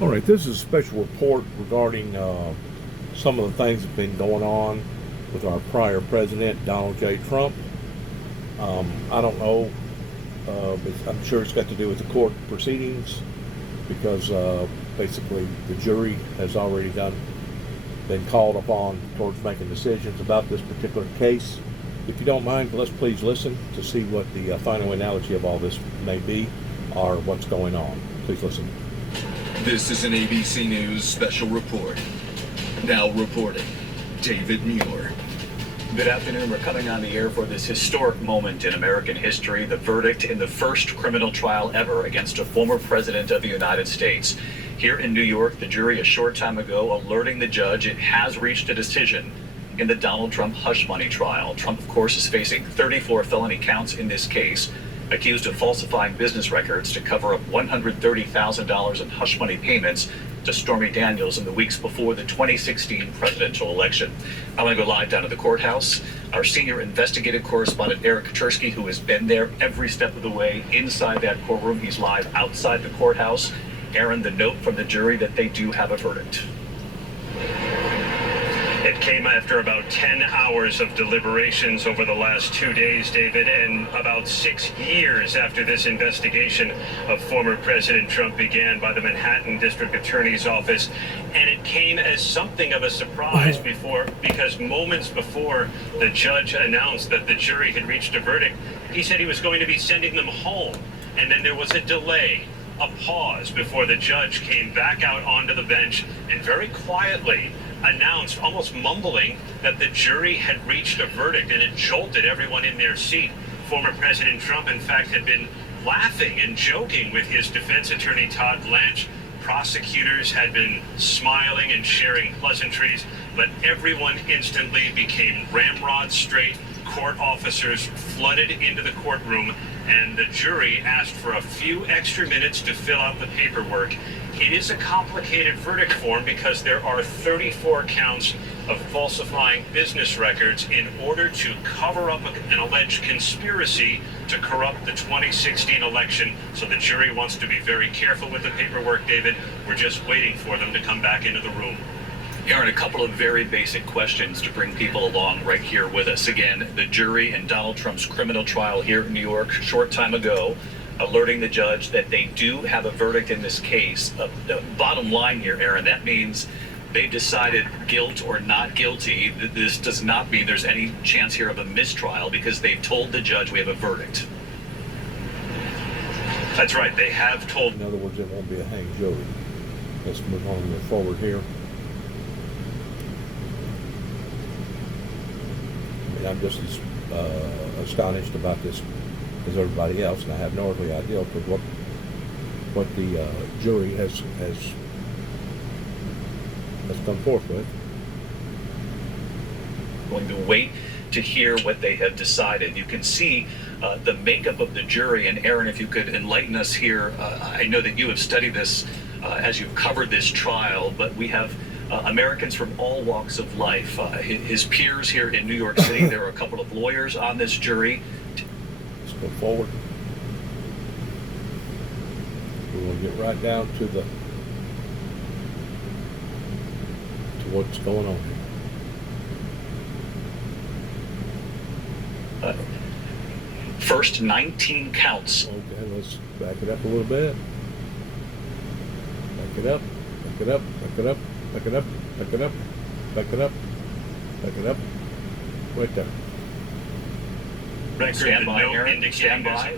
All right, this is a special report regarding some of the things that have been going on with our prior president, Donald J. Trump. I don't know, but I'm sure it's got to do with the court proceedings because basically the jury has already been called upon towards making decisions about this particular case. If you don't mind, let's please listen to see what the final analogy of all this may be or what's going on. Please listen. This is an ABC News special report. Now reporting, David Muir. Good afternoon. We're coming on the air for this historic moment in American history, the verdict in the first criminal trial ever against a former president of the United States. Here in New York, the jury a short time ago alerting the judge it has reached a decision in the Donald Trump hush money trial. Trump, of course, is facing 34 felony counts in this case, accused of falsifying business records to cover up $130,000 in hush money payments to Stormy Daniels in the weeks before the 2016 presidential election. I want to go live down to the courthouse. Our senior investigative correspondent, Eric Kaczorski, who has been there every step of the way inside that courtroom. He's live outside the courthouse. Aaron, the note from the jury that they do have a verdict. It came after about 10 hours of deliberations over the last 2 days, David, and about 6 years after this investigation of former President Trump began by the Manhattan District Attorney's Office. And it came as something of a surprise because moments before the judge announced that the jury had reached a verdict, he said he was going to be sending them home. And then there was a delay, a pause before the judge came back out onto the bench and very quietly announced, almost mumbling, that the jury had reached a verdict, and it jolted everyone in their seat. Former President Trump, in fact, had been laughing and joking with his defense attorney, Todd Blanche. Prosecutors had been smiling and sharing pleasantries, but everyone instantly became ramrod straight. Court officers flooded into the courtroom, and the jury asked for a few extra minutes to fill out the paperwork. It is a complicated verdict form because there are 34 counts of falsifying business records in order to cover up an alleged conspiracy to corrupt the 2016 election. So the jury wants to be very careful with the paperwork, David. We're just waiting for them to come back into the room. Aaron, a couple of very basic questions to bring people along right here with us. Again, the jury in Donald Trump's criminal trial here in New York, short time ago, alerting the judge that they do have a verdict in this case. The bottom line here, Aaron, that means they've decided guilt or not guilty. This does not mean there's any chance here of a mistrial because they've told the judge we have a verdict. That's right. They have told. In other words, it won't be a hang jury. Let's move on and move forward here. I'm just as astonished about this as everybody else, and I have no earthly idea because what the jury has come forth with. Going to wait to hear what they have decided. You can see the makeup of the jury, and Aaron, if you could enlighten us here. I know that you have studied this as you've covered this trial, but we have Americans from all walks of life. His peers here in New York City, there are a couple of lawyers on this jury. Let's go forward. We will get right down to what's going on here. First 19 counts. Okay, let's back it up a little bit. Back it up, back it up, back it up. Back it up, back it up, back it up, back it up, right there. Stand by, Aaron. Stand by.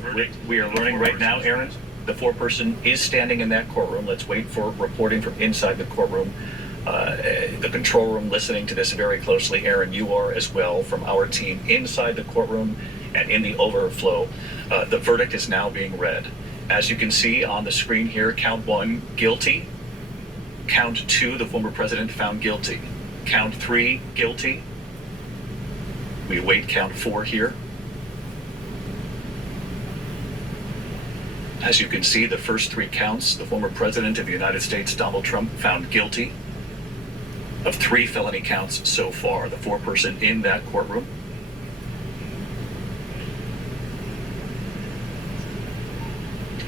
We are learning right now, Aaron. The foreperson is standing in that courtroom. Let's wait for reporting from inside the courtroom. The control room listening to this very closely. Aaron, you are as well from our team inside the courtroom and in the overflow. The verdict is now being read. As you can see on the screen here, count 1, guilty. Count 2, the former president found guilty. Count 3, guilty. We await count 4 here. As you can see, the first 3 counts, the former president of the United States, Donald Trump, found guilty of 3 felony counts so far. The foreperson in that courtroom.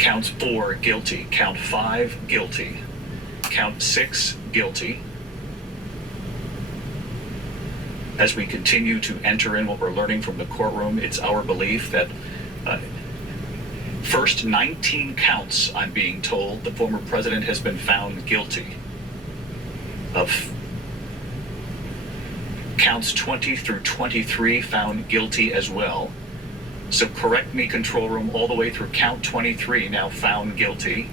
Count 4, guilty. Count 5, guilty. count 6 guilty. As we continue to enter in what we're learning from the courtroom, it's our belief that first 19 counts, I'm being told, the former president has been found guilty of. Counts 20 through 23 found guilty as well. So correct me, control room, all the way through count 23 now found guilty.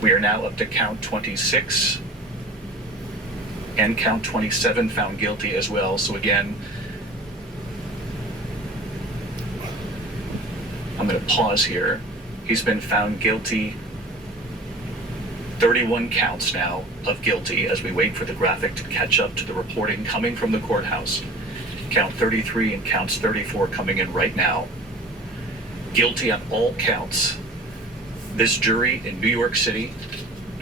We are now up to count 26 and count 27 found guilty as well. So again, I'm going to pause here. He's been found guilty 31 counts now of guilty as we wait for the graphic to catch up to the reporting coming from the courthouse. Count 33 and counts 34 coming in right now. Guilty on all counts. This jury in New York City,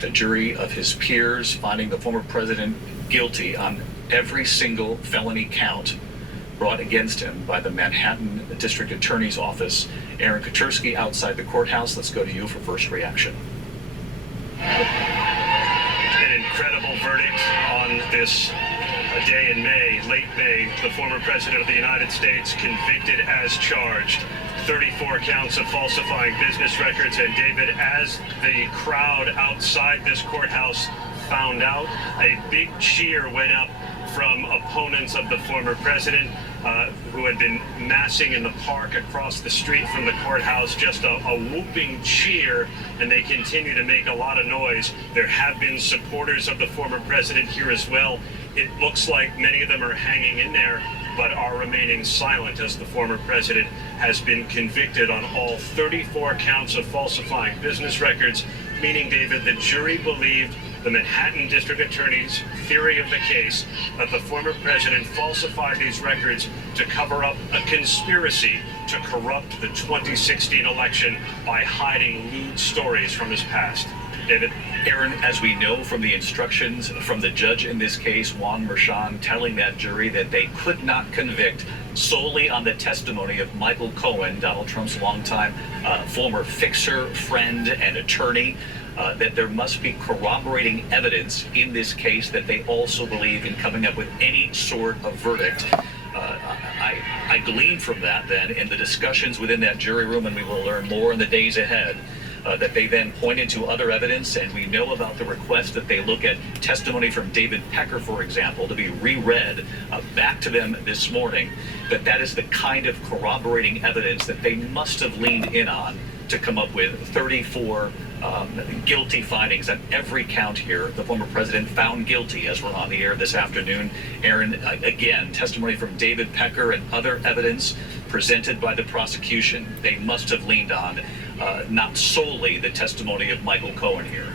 a jury of his peers finding the former president guilty on every single felony count brought against him by the Manhattan District Attorney's Office. Aaron Katersky outside the courthouse. Let's go to you for first reaction. An incredible verdict on this day in May, late May. The former president of the United States convicted as charged. 34 counts of falsifying business records. And David, as the crowd outside this courthouse found out, a big cheer went up from opponents of the former president who had been massing in the park across the street from the courthouse. Just a whooping cheer, and they continue to make a lot of noise. There have been supporters of the former president here as well. It looks like many of them are hanging in there, but are remaining silent as the former president has been convicted on all 34 counts of falsifying business records, meaning, David, the jury believed the Manhattan District Attorney's theory of the case that the former president falsified these records to cover up a conspiracy to corrupt the 2016 election by hiding lewd stories from his past. David? Aaron, as we know from the instructions from the judge in this case, Juan Merchan, telling that jury that they could not convict solely on the testimony of Michael Cohen, Donald Trump's longtime former fixer, friend, and attorney, that there must be corroborating evidence in this case that they also believe in coming up with any sort of verdict. I glean from that then in the discussions within that jury room, and we will learn more in the days ahead, that they then pointed to other evidence, and we know about the request that they look at testimony from David Pecker, for example, to be reread back to them this morning, that is the kind of corroborating evidence that they must have leaned in on to come up with 34 guilty findings on every count here. The former president found guilty as we're on the air this afternoon. Aaron, again, testimony from David Pecker and other evidence presented by the prosecution. They must have leaned on not solely the testimony of Michael Cohen here.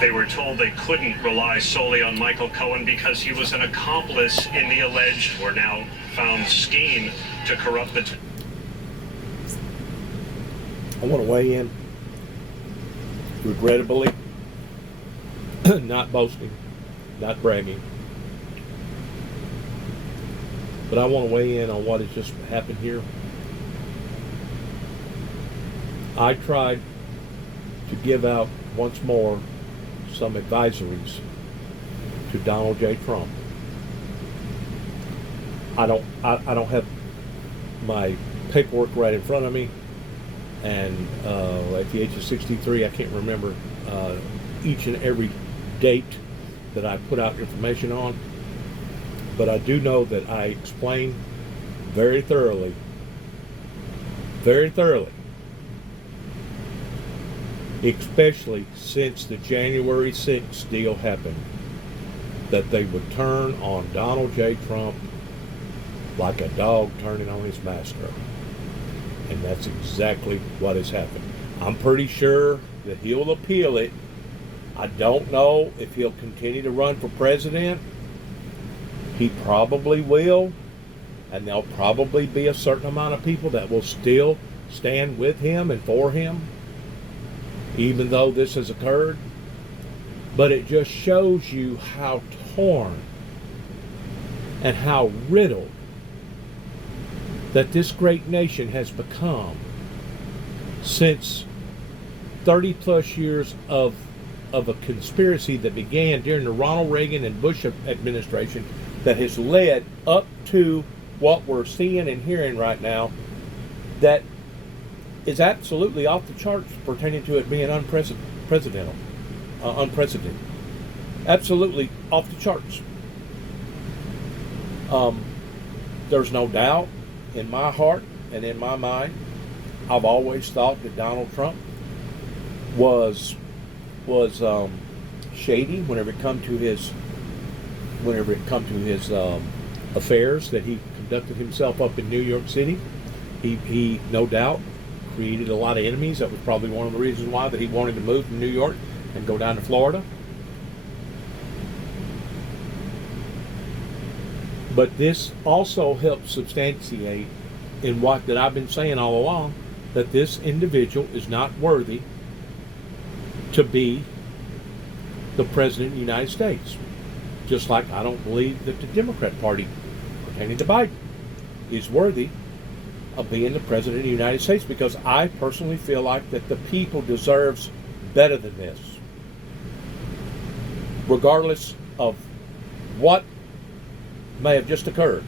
They were told they couldn't rely solely on Michael Cohen because he was an accomplice in the alleged, or now found, scheme to corrupt the... I want to weigh in, regrettably, not boasting, not bragging, but I want to weigh in on what has just happened here. I tried to give out once more some advisories to Donald J. Trump. I don't have my paperwork right in front of me. And at the age of 63, I can't remember each and every date that I put out information on. But I do know that I explained very thoroughly, especially since the January 6th deal happened, that they would turn on Donald J. Trump like a dog turning on his master. And that's exactly what has happened. I'm pretty sure that he'll appeal it. I don't know if he'll continue to run for president. He probably will. And there'll probably be a certain amount of people that will still stand with him and for him, even though this has occurred. But it just shows you how torn and how riddled that this great nation has become since 30 plus years of of a conspiracy that began during the Ronald Reagan and Bush administration that has led up to what we're seeing and hearing right now, that is absolutely off the charts pertaining to it being unprecedented. Absolutely off the charts. There's no doubt in my heart and in my mind, I've always thought that Donald Trump was shady whenever it come to his affairs that he conducted himself up in New York City. He no doubt created a lot of enemies. That was probably one of the reasons why that he wanted to move from New York and go down to Florida. But this also helps substantiate in what that I've been saying all along, that this individual is not worthy to be the President of the United States. Just like I don't believe that the Democrat Party, pertaining to Biden, is worthy of being the President of the United States, because I personally feel like that the people deserves better than this. Regardless of what may have just occurred,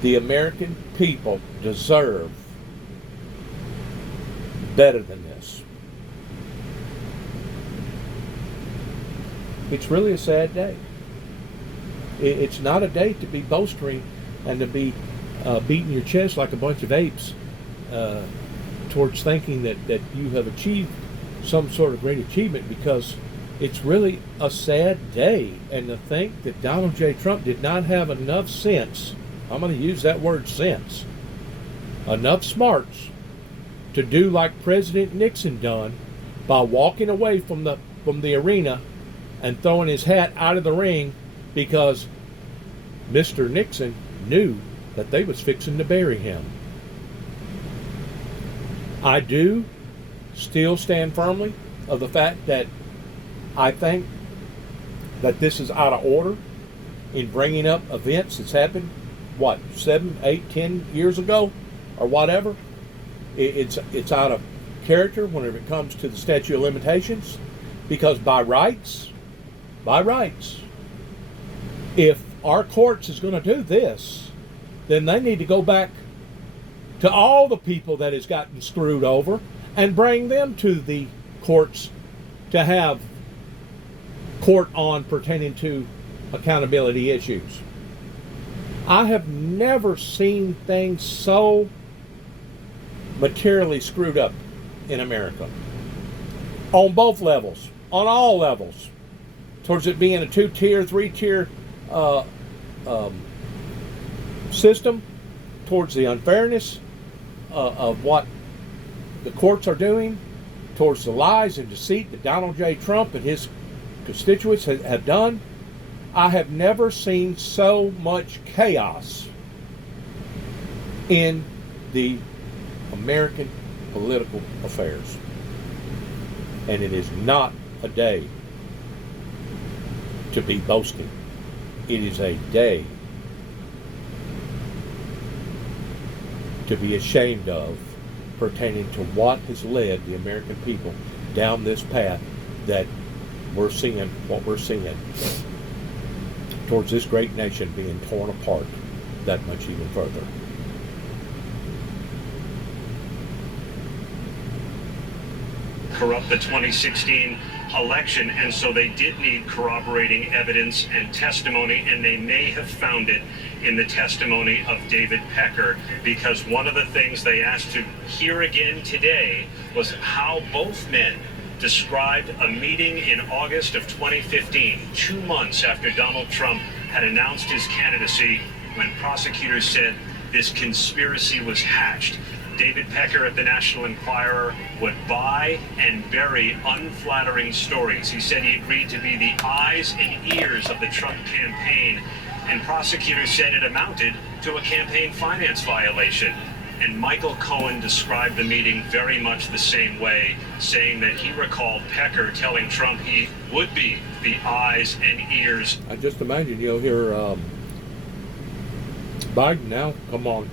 the American people deserve better than this. It's really a sad day. It's not a day to be boastering and to be beating your chest like a bunch of apes towards thinking that you have achieved some sort of great achievement, because it's really a sad day. And to think that Donald J. Trump did not have enough sense, I'm going to use that word sense, enough smarts to do like President Nixon done by walking away from the arena and throwing his hat out of the ring, because Mr. Nixon knew that they was fixing to bury him. I do still stand firmly of the fact that I think that this is out of order in bringing up events that's happened, 7, 8, 10 years ago or whatever. It's out of character whenever it comes to the statute of limitations, because by rights, if our courts is going to do this, then they need to go back to all the people that has gotten screwed over and bring them to the courts to have court on pertaining to accountability issues. I have never seen things so materially screwed up in America. On both levels, on all levels, towards it being a 2-tier, 3-tier system, towards the unfairness of what the courts are doing, towards the lies and deceit that Donald J. Trump and his constituents have done. I have never seen so much chaos in the American political affairs. And it is not a day to be boasting. It is a day to be ashamed of, pertaining to what has led the American people down this path that we're seeing, what we're seeing, towards this great nation being torn apart that much even further. Corrupt the 2016 election, and so they did need corroborating evidence and testimony, and they may have found it in the testimony of David Pecker, because one of the things they asked to hear again today was how both men described a meeting in August of 2015, 2 months after Donald Trump had announced his candidacy, when prosecutors said this conspiracy was hatched. David Pecker at the National Enquirer would buy and bury unflattering stories. He said he agreed to be the eyes and ears of the Trump campaign, and prosecutors said it amounted to a campaign finance violation. And Michael Cohen described the meeting very much the same way, saying that he recalled Pecker telling Trump he would be the eyes and ears. I just imagine you'll hear Biden now come on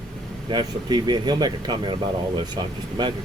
national TV and he'll make a comment about all this. I just imagine.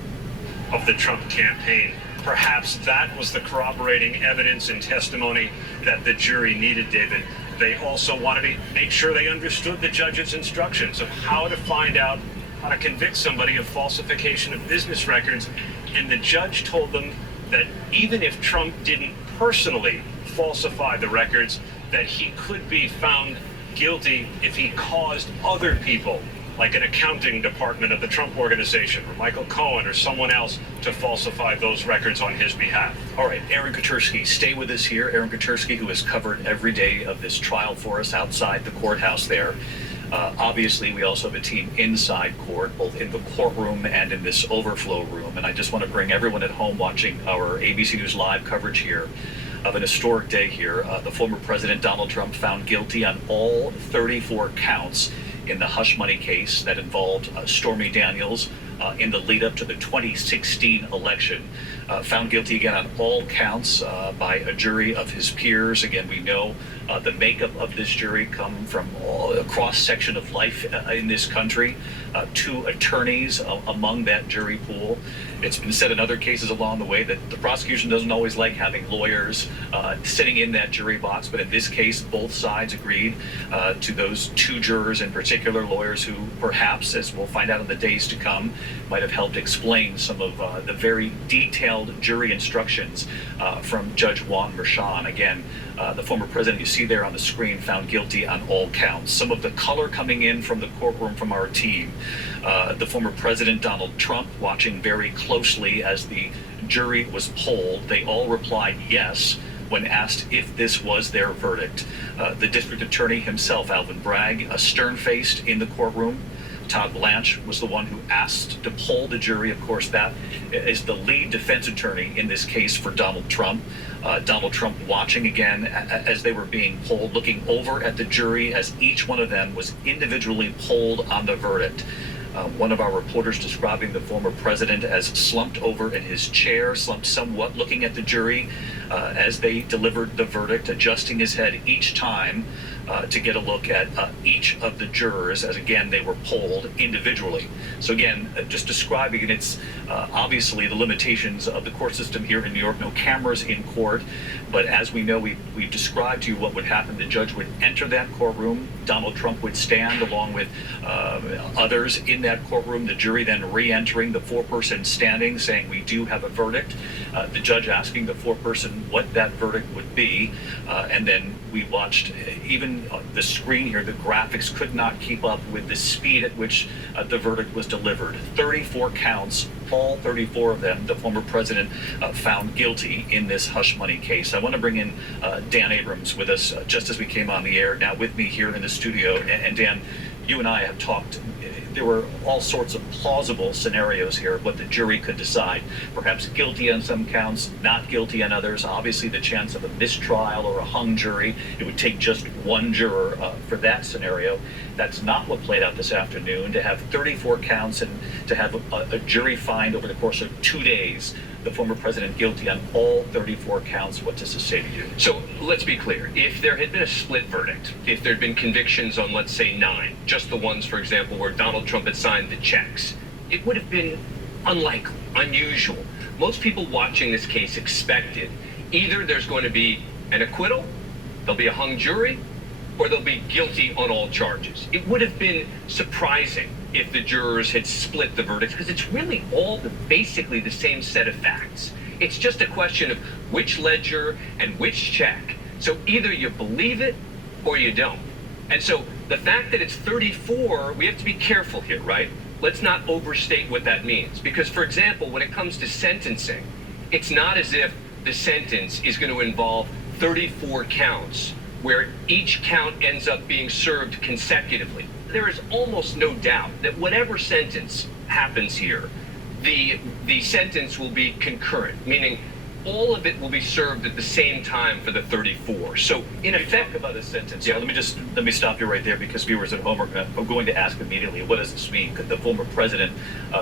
Of the Trump campaign. Perhaps that was the corroborating evidence and testimony that the jury needed, David. They also wanted to make sure they understood the judge's instructions of how to find out how to convict somebody of falsification of business records. And the judge told them that even if Trump didn't personally falsify the records, that he could be found guilty if he caused other people, like an accounting department of the Trump Organization, or Michael Cohen, or someone else, to falsify those records on his behalf. All right, Aaron Katersky, stay with us here. Aaron Katersky, who has covered every day of this trial for us outside the courthouse there. Obviously, we also have a team inside court, both in the courtroom and in this overflow room. And I just want to bring everyone at home watching our ABC News Live coverage here of an historic day here. The former President Donald Trump found guilty on all 34 counts in the hush money case that involved Stormy Daniels in the lead up to the 2016 election. Found guilty again on all counts by a jury of his peers. Again, we know the makeup of this jury come from a cross section of life in this country. 2 attorneys among that jury pool. It's been said in other cases along the way that the prosecution doesn't always like having lawyers sitting in that jury box, but in this case, both sides agreed to those 2 jurors in particular, lawyers who perhaps, as we'll find out in the days to come, might have helped explain some of the very detailed jury instructions from Judge Juan Merchan. Again, the former president you see there on the screen found guilty on all counts. Some of the color coming in from the courtroom from our team. The former president Donald Trump watching very closely as the jury was polled. They all replied yes when asked if this was their verdict. The district attorney himself, Alvin Bragg, stern-faced in the courtroom. Todd Blanche was the one who asked to poll the jury. Of course, that is the lead defense attorney in this case for Donald Trump. Donald Trump watching again as they were being polled, looking over at the jury as each one of them was individually polled on the verdict. One of our reporters describing the former president as slumped over in his chair, slumped somewhat, looking at the jury as they delivered the verdict, adjusting his head each time to get a look at each of the jurors as, again, they were polled individually. So again, just describing it, it's obviously the limitations of the court system here in New York, no cameras in court. But as we know, we've described to you what would happen. The judge would enter that courtroom. Donald Trump would stand along with others in that courtroom. The jury then re-entering, the 4-person standing, saying we do have a verdict. The judge asking the 4-person what that verdict would be. And then we watched even the screen here, the graphics could not keep up with the speed at which the verdict was delivered. 34 counts, all 34 of them, the former president found guilty in this hush money case. I want to bring in Dan Abrams with us just as we came on the air, now with me here in the studio. And Dan, you and I have talked. There were all sorts of plausible scenarios here of what the jury could decide. Perhaps guilty on some counts, not guilty on others. Obviously, the chance of a mistrial or a hung jury, it would take just one juror for that scenario. That's not what played out this afternoon. To have 34 counts and to have a jury find over the course of 2 days the former president guilty on all 34 counts, what does this say to you? So let's be clear. If there had been a split verdict, if there had been convictions on, let's say, 9, just the ones, for example, where Donald Trump had signed the checks, it would have been unlikely, unusual. Most people watching this case expected either there's going to be an acquittal, there'll be a hung jury, or they'll be guilty on all charges. It would have been surprising if the jurors had split the verdicts, because it's really all basically the same set of facts. It's just a question of which ledger and which check. So either you believe it or you don't. And so the fact that it's 34, we have to be careful here, right? Let's not overstate what that means. Because, for example, when it comes to sentencing, it's not as if the sentence is going to involve 34 counts where each count ends up being served consecutively. There is almost no doubt that whatever sentence happens here, the sentence will be concurrent, meaning all of it will be served at the same time for the 34. So in effect, talk about a sentence. Yeah, let me stop you right there, because viewers at home are going to ask immediately, what does this mean? Could the former president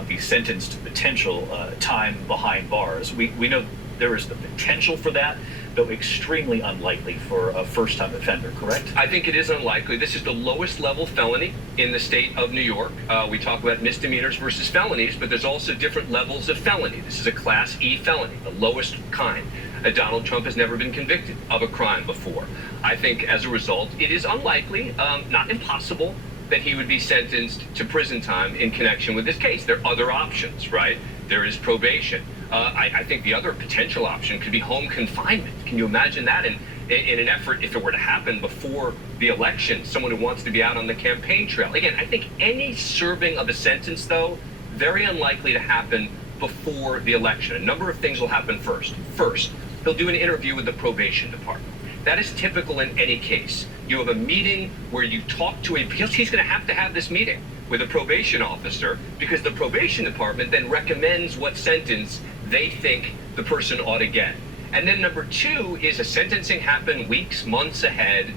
be sentenced to potential time behind bars? We know There is the potential for that, though extremely unlikely for a first-time offender, correct? I think it is unlikely. This is the lowest level felony in the state of New York. We talk about misdemeanors versus felonies, but there's also different levels of felony. This is a Class E felony, the lowest kind. Donald Trump has never been convicted of a crime before. I think as a result, it is unlikely, not impossible, that he would be sentenced to prison time in connection with this case. There are other options, right? There is probation. I think the other potential option could be home confinement. Can you imagine that? In an effort, if it were to happen before the election, someone who wants to be out on the campaign trail. Again, I think any serving of a sentence, though, very unlikely to happen before the election. A number of things will happen first. First, he'll do an interview with the probation department. That is typical in any case. You have a meeting where you talk to because he's going to have this meeting with a probation officer, because the probation department then recommends what sentence they think the person ought to get. And then number two is a sentencing happen weeks, months ahead.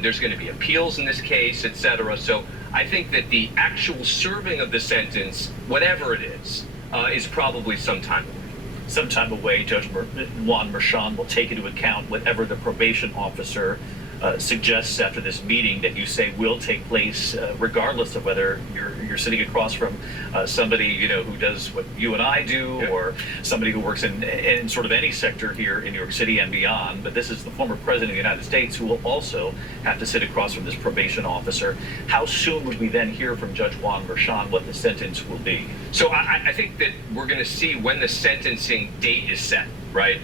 There's going to be appeals in this case, etc. So I think that the actual serving of the sentence, whatever it is probably some time away. Sometime away, Judge Juan Merchan will take into account whatever the probation officer suggests after this meeting that you say will take place, regardless of whether you're sitting across from somebody who does what you and I do, or somebody who works in sort of any sector here in New York City and beyond. But this is the former president of the United States who will also have to sit across from this probation officer. How soon would we then hear from Judge Juan Merchan what the sentence will be? So I think that we're going to see when the sentencing date is set, right?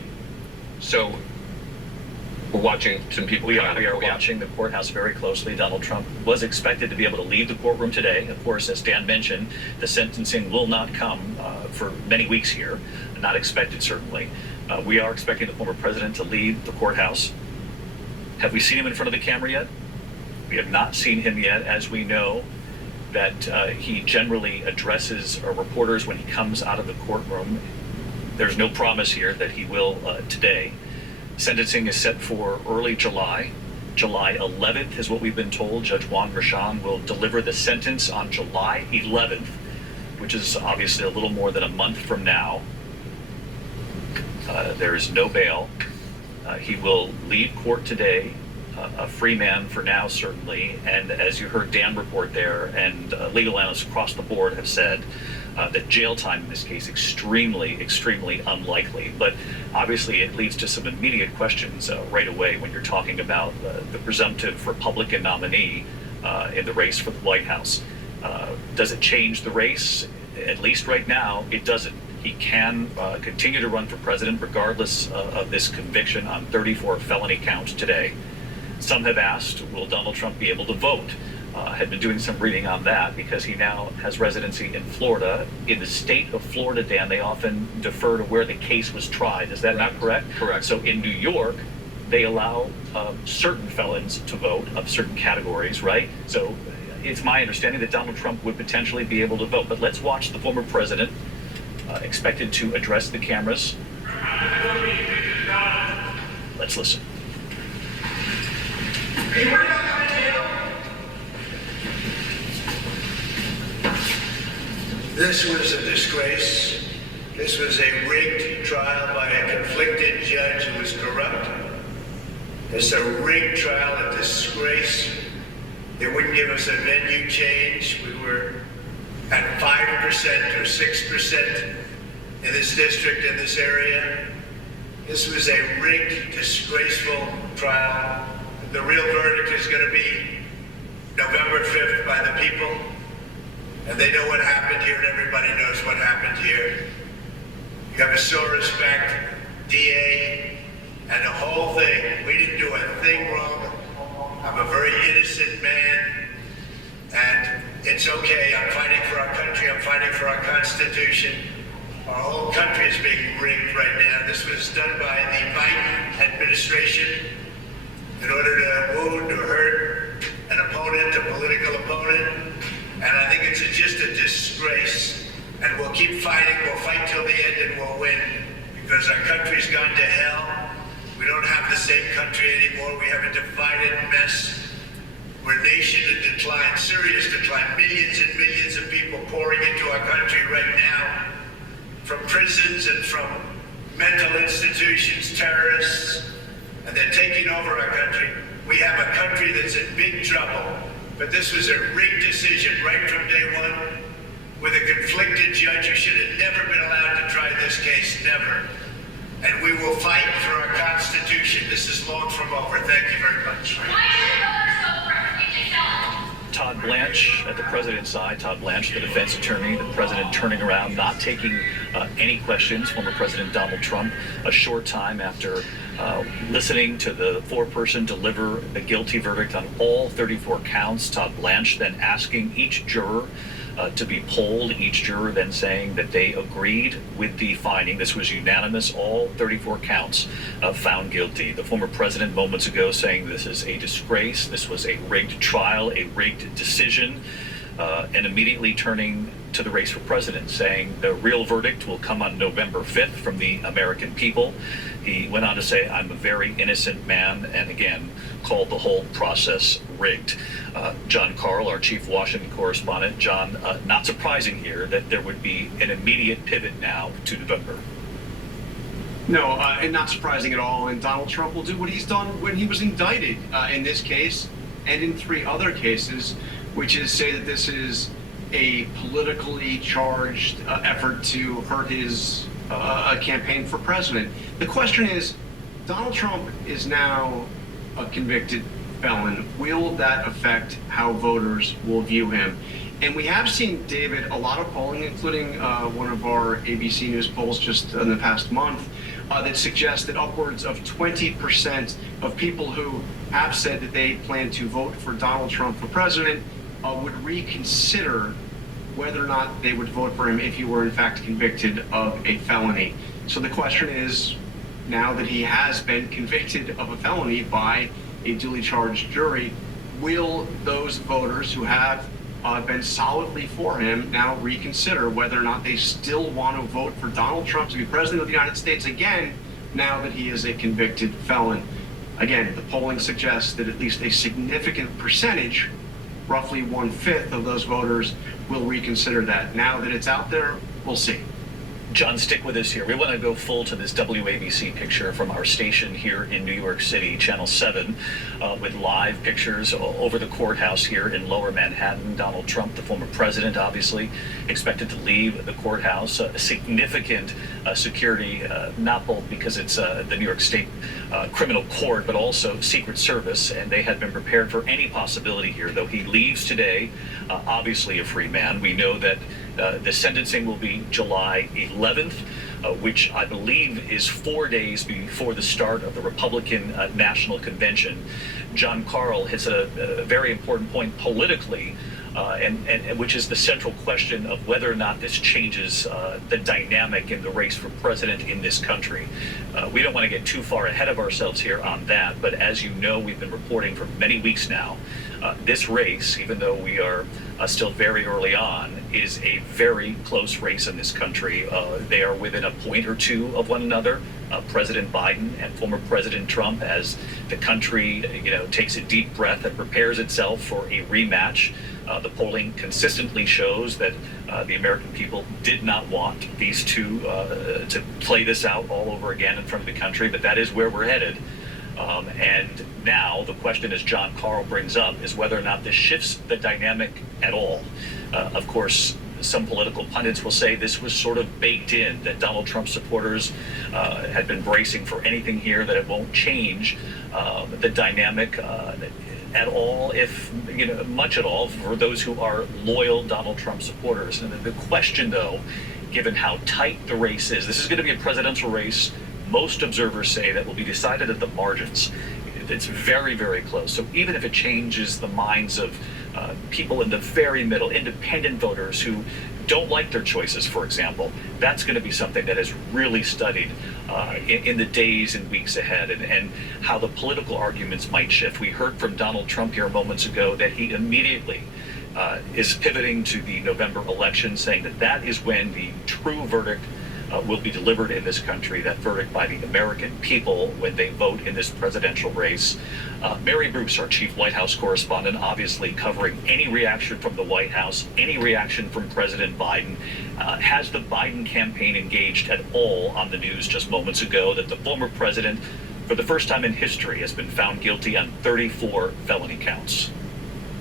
So we're watching some people. We are watching the courthouse very closely. Donald Trump was expected to be able to leave the courtroom today. Of course, as Dan mentioned, the sentencing will not come for many weeks here. Not expected, certainly. We are expecting the former president to leave the courthouse. Have we seen him in front of the camera yet? We have not seen him yet, as we know that he generally addresses reporters when he comes out of the courtroom. There's no promise here that he will today. Sentencing is set for early July. July 11th is what we've been told. Judge Juan Merchan will deliver the sentence on July 11th, which is obviously a little more than a month from now. There is no bail. He will leave court today, a free man for now, certainly. And as you heard Dan report there, and legal analysts across the board have said, that jail time in this case extremely, extremely unlikely. But obviously it leads to some immediate questions right away when you're talking about the presumptive Republican nominee in the race for the White House. Does it change the race? At least right now, it doesn't. He can continue to run for president regardless of this conviction on 34 felony counts today. Some have asked, will Donald Trump be able to vote? Had been doing some reading on that because he now has residency in Florida. In the state of Florida, Dan, they often defer to where the case was tried. Is that not correct? Correct. So in New York, they allow certain felons to vote of certain categories, right? So it's my understanding that Donald Trump would potentially be able to vote. But let's watch the former president expected to address the cameras. Let's listen. This was a disgrace. This was a rigged trial by a conflicted judge who was corrupt. It's a rigged trial, a disgrace. They wouldn't give us a venue change. We were at 5% or 6% in this district, in this area. This was a rigged, disgraceful trial. The real verdict is going to be November 5th by the people. And they know what happened here, and everybody knows what happened here. You have a sore respect, DA, and the whole thing. We didn't do a thing wrong. I'm a very innocent man, and it's okay. I'm fighting for our country. I'm fighting for our Constitution. Our whole country is being rigged right now. This was done by the Biden administration in order to wound or hurt an opponent, a political opponent. And I think it's just a disgrace. And we'll keep fighting. We'll fight till the end and we'll win. Because our country's gone to hell. We don't have the same country anymore. We have a divided mess. We're a nation in decline, serious decline. Millions and millions of people pouring into our country right now from prisons and from mental institutions. institutions terrorists, and they're taking over our country. We have a country that's in big trouble. But this was a rigged decision right from day one with a conflicted judge who should have never been allowed to try this case, never. And we will fight for our Constitution. This is long from over. Thank you very much. Todd Blanche at the president's side, Todd Blanche, the defense attorney, the president turning around, not taking any questions. Former President Donald Trump, a short time after listening to the foreperson deliver a guilty verdict on all 34 counts, Todd Blanche then asking each juror to be polled, each juror then saying that they agreed with the finding. This was unanimous, all 34 counts found guilty. The former president moments ago saying this is a disgrace, this was a rigged trial, a rigged decision, and immediately turning to the race for president, saying the real verdict will come on November 5th from the American people. He went on to say, I'm a very innocent man, and again, called the whole process rigged. John Karl, our chief Washington correspondent. John, not surprising here that there would be an immediate pivot now to November. No, and not surprising at all. And Donald Trump will do what he's done when he was indicted in this case and in 3 other cases, which is say that this is a politically charged effort to hurt his campaign for president. The question is, Donald Trump is now a convicted felon. Will that affect how voters will view him? And we have seen, David, a lot of polling, including one of our ABC News polls just in the past month, that suggests that upwards of 20% of people who have said that they plan to vote for Donald Trump for president would reconsider whether or not they would vote for him if he were in fact convicted of a felony. So the question is, now that he has been convicted of a felony by a duly charged jury, will those voters who have been solidly for him now reconsider whether or not they still want to vote for Donald Trump to be president of the United States again, now that he is a convicted felon? Again, the polling suggests that at least a significant percentage, roughly 1/5 of those voters, will reconsider that. Now that it's out there, we'll see. John, stick with us here. We want to go full to this WABC picture from our station here in New York City, Channel 7, with live pictures over the courthouse here in Lower Manhattan. Donald Trump, the former president, obviously expected to leave the courthouse. A significant security, not both because it's the New York State criminal court, but also Secret Service, and they had been prepared for any possibility here. Though he leaves today, obviously a free man. We know that the sentencing will be July 11th, which I believe is 4 days before the start of the Republican National Convention. John Karl hits a very important point politically, and which is the central question of whether or not this changes the dynamic in the race for president in this country. We don't want to get too far ahead of ourselves here on that, but as you know, we've been reporting for many weeks now, this race, even though we are still very early on, is a very close race in this country. They are within a point or two of one another. President Biden and former President Trump, as the country, takes a deep breath and prepares itself for a rematch. The polling consistently shows that the American people did not want these two to play this out all over again in front of the country, but that is where we're headed. And now the question, as John Karl brings up, is whether or not this shifts the dynamic at all. Of course, some political pundits will say this was sort of baked in, that Donald Trump supporters had been bracing for anything here, that it won't change the dynamic at all, if much at all, for those who are loyal Donald Trump supporters. And the question, though, given how tight the race is, this is going to be a presidential race. Most observers say that will be decided at the margins. It's very, very close. So even if it changes the minds of people in the very middle, independent voters who don't like their choices, for example, that's going to be something that is really studied in the days and weeks ahead, and how the political arguments might shift. We heard from Donald Trump here moments ago that he immediately is pivoting to the November election, saying that that is when the true verdict will be delivered in this country, that verdict by the American people when they vote in this presidential race. Mary Bruce, our chief White House correspondent, obviously covering any reaction from the White House, any reaction from President Biden. Has the Biden campaign engaged at all on the news just moments ago that the former president, for the first time in history, has been found guilty on 34 felony counts?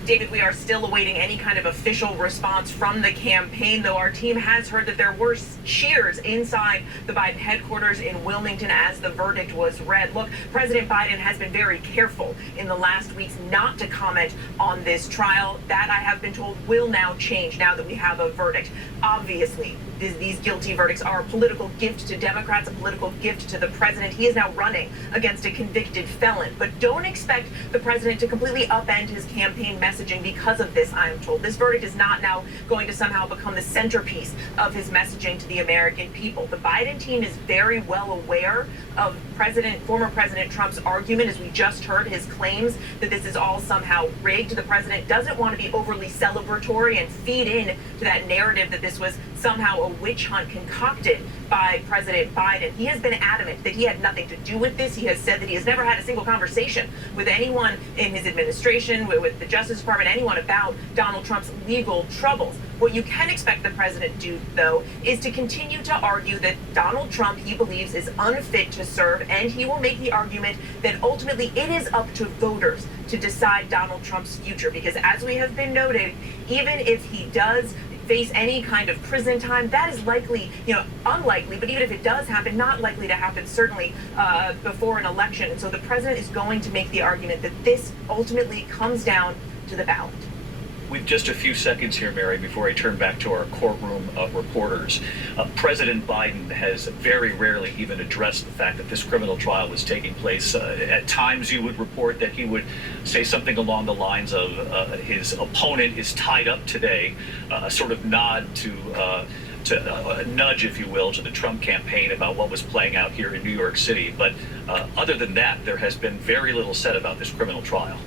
David, we are still awaiting any kind of official response from the campaign, though our team has heard that there were cheers inside the Biden headquarters in Wilmington as the verdict was read. Look, President Biden has been very careful in the last weeks not to comment on this trial. That, I have been told, will now change now that we have a verdict. Obviously, these guilty verdicts are a political gift to Democrats, a political gift to the president. He is now running against a convicted felon. But don't expect the president to completely upend his campaign messaging because of this, I am told. This verdict is not now going to somehow become the centerpiece of his messaging to the American people. The Biden team is very well aware of former President Trump's argument, as we just heard, his claims that this is all somehow rigged. The president doesn't want to be overly celebratory and feed in to that narrative that this was somehow a witch hunt concocted by President Biden. He has been adamant that he had nothing to do with this. He has said that he has never had a single conversation with anyone in his administration, with the Justice Department, anyone about Donald Trump's legal troubles. What you can expect the president to do, though, is to continue to argue that Donald Trump, he believes, is unfit to serve, and he will make the argument that ultimately it is up to voters to decide Donald Trump's future. Because as we have been noted, even if he does face any kind of prison time, that is likely, unlikely, but even if it does happen, not likely to happen certainly before an election. And so the president is going to make the argument that this ultimately comes down to the ballot. We've just a few seconds here, Mary, before I turn back to our courtroom reporters. President Biden has very rarely even addressed the fact that this criminal trial was taking place. At times you would report that he would say something along the lines of his opponent is tied up today, a sort of nod to a nudge, if you will, to the Trump campaign about what was playing out here in New York City. But other than that, there has been very little said about this criminal trial.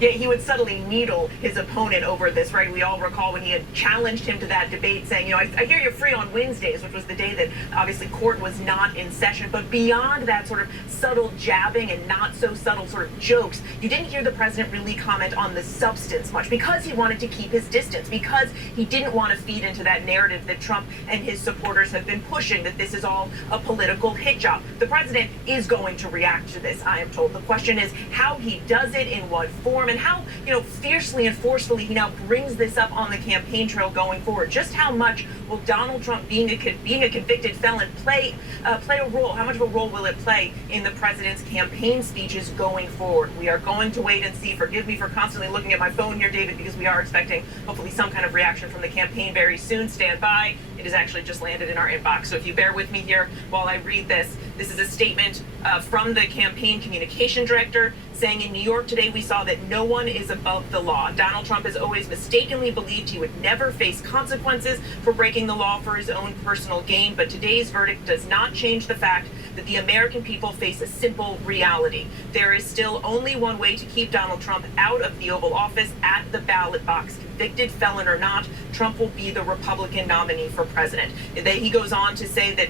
Yeah, he would subtly needle his opponent over this, right? We all recall when he had challenged him to that debate saying, I hear you're free on Wednesdays, which was the day that obviously court was not in session. But beyond that sort of subtle jabbing and not so subtle sort of jokes, you didn't hear the president really comment on the substance much because he wanted to keep his distance, because he didn't want to feed into that narrative that Trump and his supporters have been pushing, that this is all a political hit job. The president is going to react to this, I am told. The question is how he does it, in what form, and how, fiercely and forcefully he now brings this up on the campaign trail going forward. Just how much will Donald Trump being a convicted felon play a role? How much of a role will it play in the president's campaign speeches going forward? We are going to wait and see. Forgive me for constantly looking at my phone here, David, because we are expecting hopefully some kind of reaction from the campaign very soon. Stand by. It has actually just landed in our inbox. So if you bear with me here while I read this, this is a statement from the campaign communication director saying, in New York today, we saw that no one is above the law. Donald Trump has always mistakenly believed he would never face consequences for breaking the law for his own personal gain. But today's verdict does not change the fact that the American people face a simple reality. There is still only one way to keep Donald Trump out of the Oval Office, at the ballot box. Convicted felon or not, Trump will be the Republican nominee for president. He goes on to say that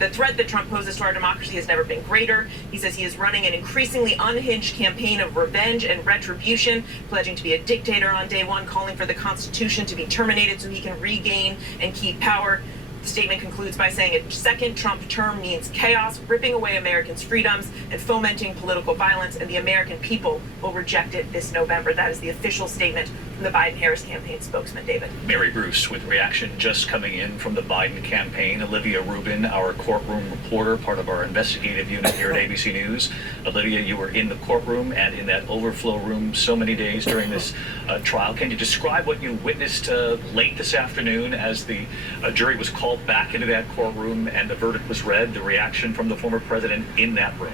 the threat that Trump poses to our democracy has never been greater. He says he is running an increasingly unhinged campaign of revenge and retribution, pledging to be a dictator on day one, calling for the Constitution to be terminated so he can regain and keep power. The statement concludes by saying a second Trump term means chaos, ripping away Americans' freedoms and fomenting political violence, and the American people will reject it this November. That is the official statement from the Biden-Harris campaign spokesman, David. Mary Bruce with reaction just coming in from the Biden campaign. Olivia Rubin, our courtroom reporter, part of our investigative unit here at ABC News. Olivia, you were in the courtroom and in that overflow room so many days during this trial. Can you describe what you witnessed late this afternoon as the jury was called back into that courtroom and the verdict was read, the reaction from the former president in that room?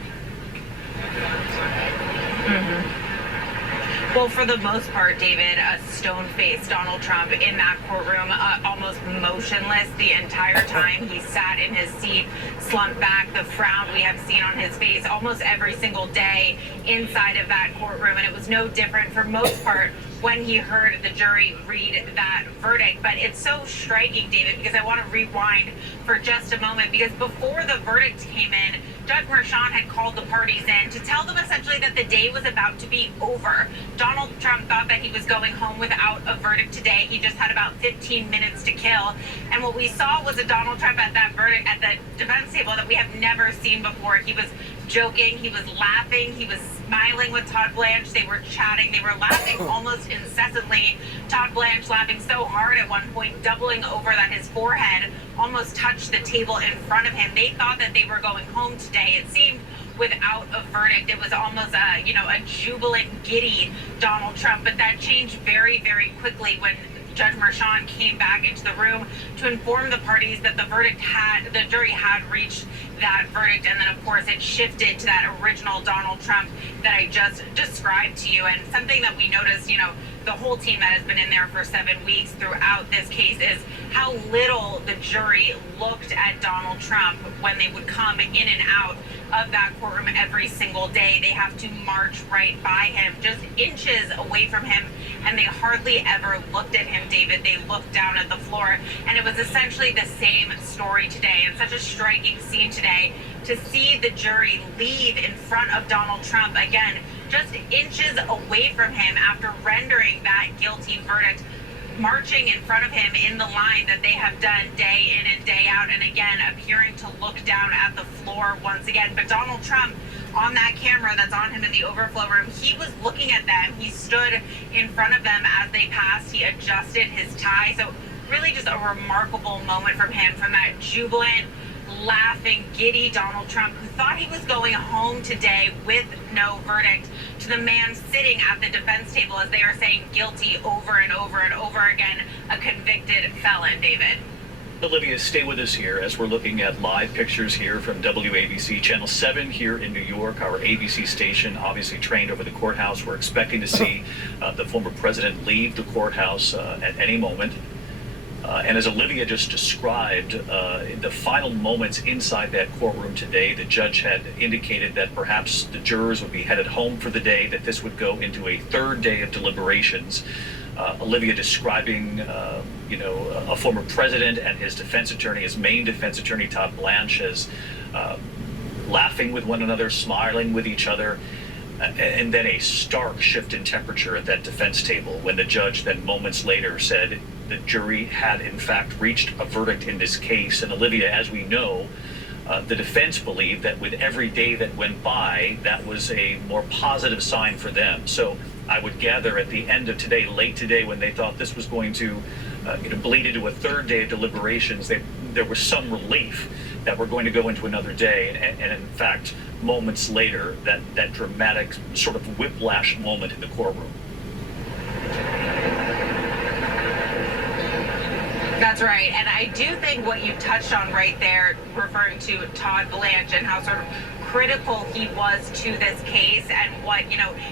Well, for the most part, David, a stone-faced Donald Trump in that courtroom, almost motionless the entire time. He sat in his seat, slumped back, the frown we have seen on his face almost every single day inside of that courtroom. And it was no different for most part when he heard the jury read that verdict. But it's so striking, David, because I want to rewind for just a moment, because before the verdict came in, Judge Merchan had called the parties in to tell them essentially that the day was about to be over. Donald Trump thought that he was going home without a verdict today. He just had about 15 minutes to kill. And what we saw was a Donald Trump at that verdict, at the defense table, that we have never seen before. He was joking, he was laughing, he was smiling with Todd Blanche. They were chatting, they were laughing almost incessantly. Todd Blanche laughing so hard at one point, doubling over that his forehead almost touched the table in front of him. They thought that they were going home today. It seemed without a verdict, it was almost a jubilant, giddy Donald Trump. But that changed very, very quickly when Judge Merchan came back into the room to inform the parties that the jury had reached that verdict. And then, of course, it shifted to that original Donald Trump that I just described to you. And something that we noticed, the whole team that has been in there for 7 weeks throughout this case, is how little the jury looked at Donald Trump when they would come in and out of that courtroom every single day. They have to march right by him, just inches away from him, and they hardly ever looked at him, David. They looked down at the floor, and it was essentially the same story today. And such a striking scene today to see the jury leave in front of Donald Trump, again, just inches away from him after rendering that guilty verdict, marching in front of him in the line that they have done day in and day out, and again appearing to look down at the floor once again. But Donald Trump, on that camera that's on him in the overflow room, he was looking at them. He stood in front of them as they passed. He adjusted his tie. So really just a remarkable moment from him, from that jubilant, laughing, giddy Donald Trump, who thought he was going home today with no verdict, to the man sitting at the defense table as they are saying guilty over and over and over again, a convicted felon, David. Olivia, stay with us here as we're looking at live pictures here from WABC Channel 7 here in New York, our ABC station, obviously trained over the courthouse. We're expecting to see the former president leave the courthouse at any moment. And as Olivia just described, in the final moments inside that courtroom today, the judge had indicated that perhaps the jurors would be headed home for the day, that this would go into a third day of deliberations. Olivia describing, a former president and his defense attorney, his main defense attorney, Todd Blanche, as laughing with one another, smiling with each other. And then a stark shift in temperature at that defense table when the judge then moments later said the jury had in fact reached a verdict in this case. And Olivia, as we know, the defense believed that with every day that went by, that was a more positive sign for them. So I would gather at the end of today, late today, when they thought this was going to bleed into a third day of deliberations, there was some relief that we're going to go into another day. And in fact, moments later, that dramatic sort of whiplash moment in the courtroom. That's right. And I do think what you touched on right there, referring to Todd Blanche and how sort of critical he was to this case and what,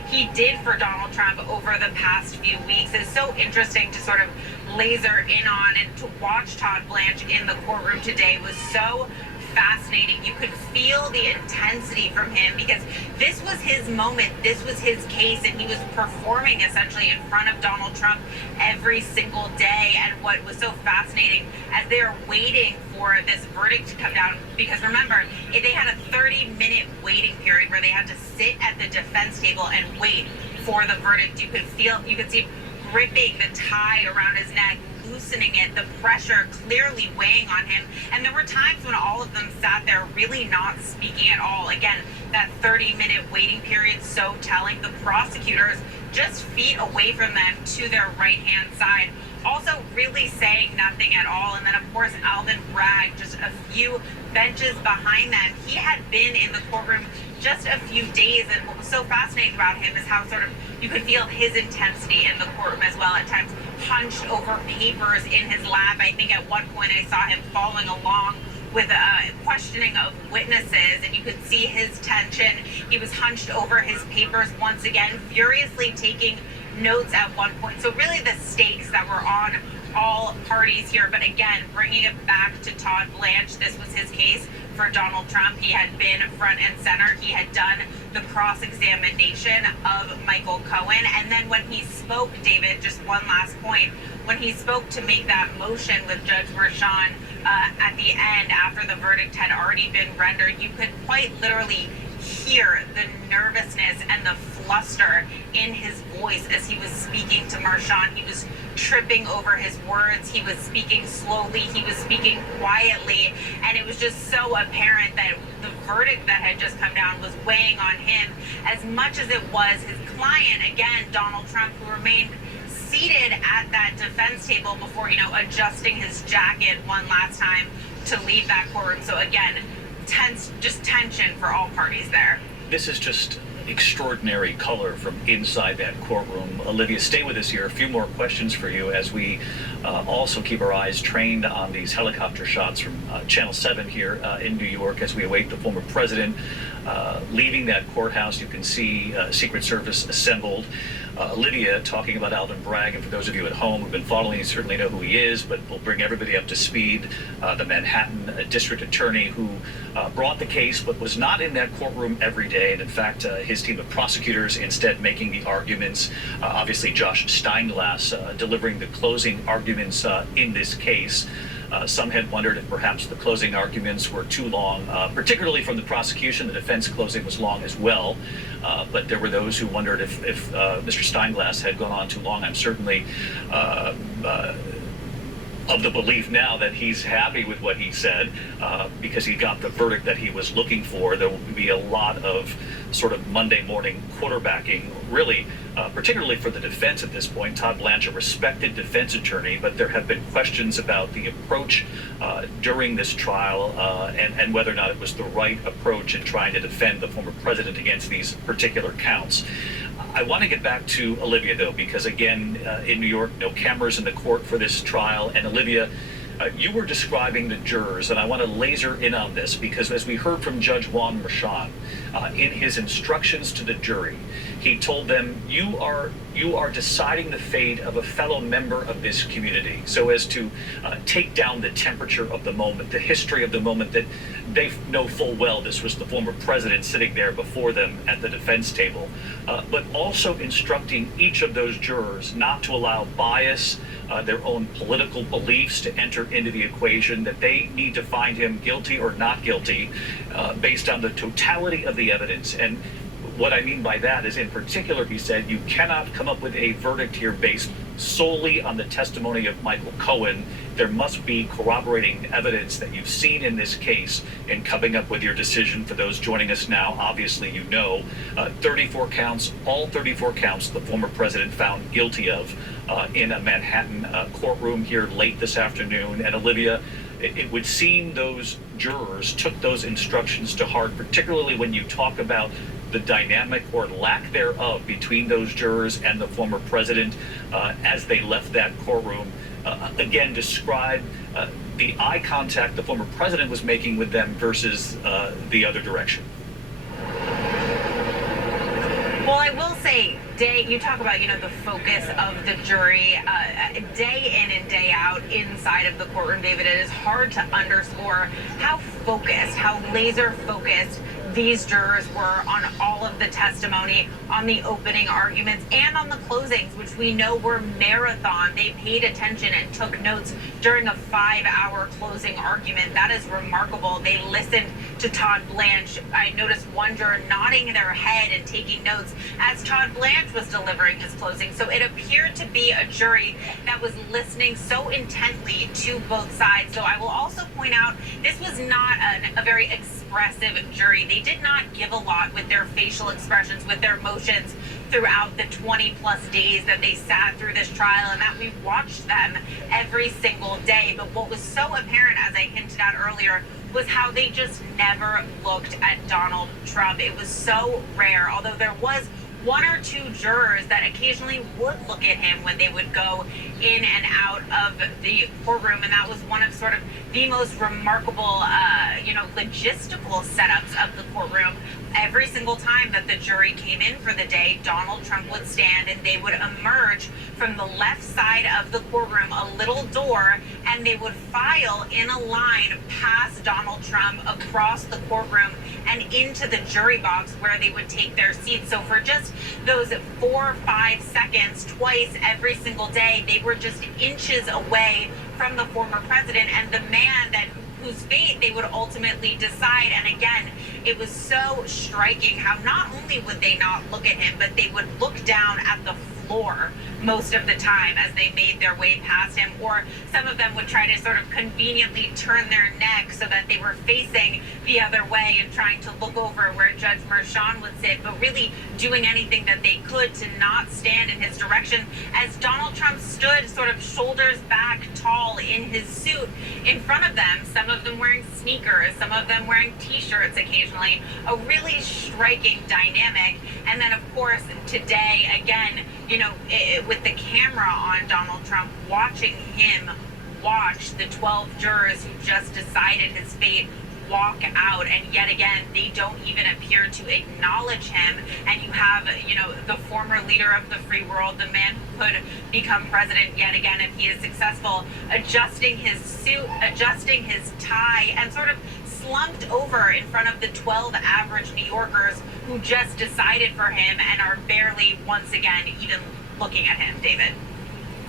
he did for Donald Trump over the past few weeks, is so interesting to sort of laser in on. And to watch Todd Blanche in the courtroom today was so fascinating. You could feel the intensity from him because this was his moment, this was his case, and he was performing essentially in front of Donald Trump every single day. And what was so fascinating, as they're waiting for this verdict to come down, because remember, they had a 30-minute waiting period where they had to sit at the defense table and wait for the verdict. You could see gripping the tie around his neck, loosening it, the pressure clearly weighing on him. And there were times when all of them sat there really not speaking at all. Again, that 30-minute waiting period, so telling. The prosecutors just feet away from them to their right-hand side, also really saying nothing at all. And then, of course, Alvin Bragg, just a few benches behind them. He had been in the courtroom just a few days, and what was so fascinating about him is how sort of you could feel his intensity in the courtroom as well, at times hunched over papers in his lap. I think at one point I saw him following along with questioning of witnesses, and you could see his tension. He was hunched over his papers once again, furiously taking notes at one point. So really the stakes that were on all parties here. But again, bringing it back to Todd Blanche, this was his case for Donald Trump. He had been front and center. He had done the cross-examination of Michael Cohen. And then when he spoke, David, just one last point, when he spoke to make that motion with Judge Merchan at the end after the verdict had already been rendered, you could quite literally hear the nervousness and the fluster in his voice as he was speaking to Merchan. He was tripping over his words. He was speaking slowly. He was speaking quietly. And it was just so apparent that the verdict that had just come down was weighing on him as much as it was his client, again, Donald Trump, who remained seated at that defense table before, adjusting his jacket one last time to leave that courtroom. So again, tension for all parties there. This is just extraordinary color from inside that courtroom. Olivia, stay with us here. A few more questions for you as we also keep our eyes trained on these helicopter shots from Channel 7 here in New York as we await the former president leaving that courthouse. You can see Secret Service assembled. Olivia talking about Alvin Bragg, and for those of you at home who've been following, you certainly know who he is, but we'll bring everybody up to speed. The Manhattan district attorney who brought the case but was not in that courtroom every day, and in fact his team of prosecutors instead making the arguments. Obviously Josh Steinglass delivering the closing arguments in this case. Some had wondered if perhaps the closing arguments were too long, particularly from the prosecution. The defense closing was long as well, but there were those who wondered if Mr. Steinglass had gone on too long. I'm certainly of the belief now that he's happy with what he said because he got the verdict that he was looking for. There will be a lot of sort of Monday morning quarterbacking, really, particularly for the defense at this point. Todd Blanche, a respected defense attorney, but there have been questions about the approach during this trial and whether or not it was the right approach in trying to defend the former president against these particular counts. I want to get back to Olivia, though, because again, in New York, no cameras in the court for this trial. And Olivia, you were describing the jurors, and I want to laser in on this because as we heard from Judge Juan Merchan, in his instructions to the jury, he told them, you are deciding the fate of a fellow member of this community, so as to take down the temperature of the moment, the history of the moment, that they know full well this was the former president sitting there before them at the defense table, but also instructing each of those jurors not to allow bias, their own political beliefs to enter into the equation, that they need to find him guilty or not guilty based on the totality of the evidence. And what I mean by that is, in particular, he said, you cannot come up with a verdict here based solely on the testimony of Michael Cohen. There must be corroborating evidence that you've seen in this case in coming up with your decision. For those joining us now, obviously you know 34 counts, all 34 counts the former president found guilty of in a Manhattan courtroom here late this afternoon. And Olivia, it would seem those jurors took those instructions to heart, particularly when you talk about the dynamic or lack thereof between those jurors and the former president as they left that courtroom. Again, describe the eye contact the former president was making with them versus the other direction. Well, I will say, you talk about, the focus of the jury day in and day out inside of the courtroom, David. It is hard to underscore how focused, how laser focused these jurors were on all of the testimony, on the opening arguments, and on the closings, which we know were marathon. They paid attention and took notes during a 5-hour closing argument. That is remarkable. They listened to Todd Blanche. I noticed one juror nodding their head and taking notes as Todd Blanche was delivering his closing. So it appeared to be a jury that was listening so intently to both sides. So I will also point out, this was not a very expressive jury. They did not give a lot with their facial expressions, with their motions throughout the 20 plus days that they sat through this trial, and that we watched them every single day. But what was so apparent, as I hinted at earlier, was how they just never looked at Donald Trump. It was so rare, although there was one or two jurors that occasionally would look at him when they would go in and out of the courtroom, and that was one of sort of the most remarkable, logistical setups of the courtroom. every single time that the jury came in for the day, Donald Trump would stand and they would emerge from the left side of the courtroom, a little door, and they would file in a line past Donald Trump across the courtroom and into the jury box where they would take their seats. So for just those 4 or 5 seconds, twice every single day, they were just inches away from the former president and the man whose fate they would ultimately decide. And again, it was so striking how not only would they not look at him, but they would look down at the floor most of the time as they made their way past him, or some of them would try to sort of conveniently turn their neck so that they were facing the other way and trying to look over where Judge Merchan would sit, but really doing anything that they could to not stand in his direction as Donald Trump stood sort of shoulders back tall in his suit in front of them, some of them wearing sneakers, some of them wearing t-shirts occasionally, a really striking dynamic. And then of course today, again, with the camera on Donald Trump, watching him watch the 12 jurors who just decided his fate walk out, and yet again they don't even appear to acknowledge him. And you have the former leader of the free world, the man who could become president yet again if he is successful, adjusting his suit, adjusting his tie, and sort of slumped over in front of the 12 average New Yorkers who just decided for him and are barely once again even looking at him. David.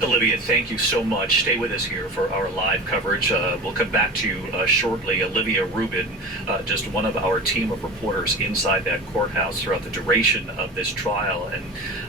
Olivia, thank you so much. Stay with us here for our live coverage. We'll come back to you shortly. Olivia Rubin, just one of our team of reporters inside that courthouse throughout the duration of this trial. And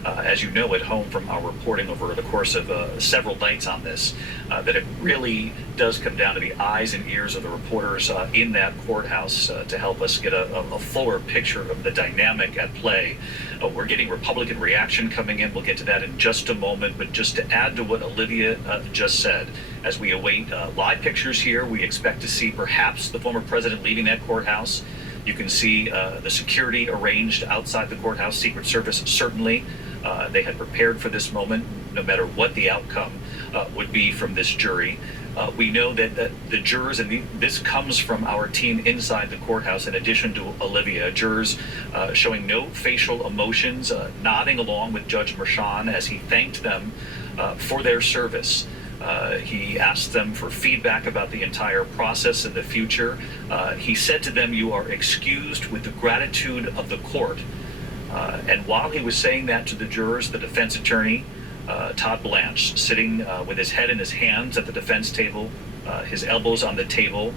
as you know at home from our reporting over the course of several nights on this, that it really does come down to the eyes and ears of the reporters in that courthouse to help us get a fuller picture of the dynamic at play. We're getting Republican reaction coming in. We'll get to that in just a moment. But just to add to what Olivia just said, as we await live pictures here, we expect to see perhaps the former president leaving that courthouse. You can see the security arranged outside the courthouse. Secret Service, certainly. They had prepared for this moment, no matter what the outcome would be from this jury. We know that the jurors, and this comes from our team inside the courthouse, in addition to Olivia, jurors showing no facial emotions, nodding along with Judge Merchan as he thanked them for their service. He asked them for feedback about the entire process in the future. He said to them, "You are excused with the gratitude of the court." And while he was saying that to the jurors, the defense attorney, Todd Blanche, sitting with his head in his hands at the defense table, his elbows on the table,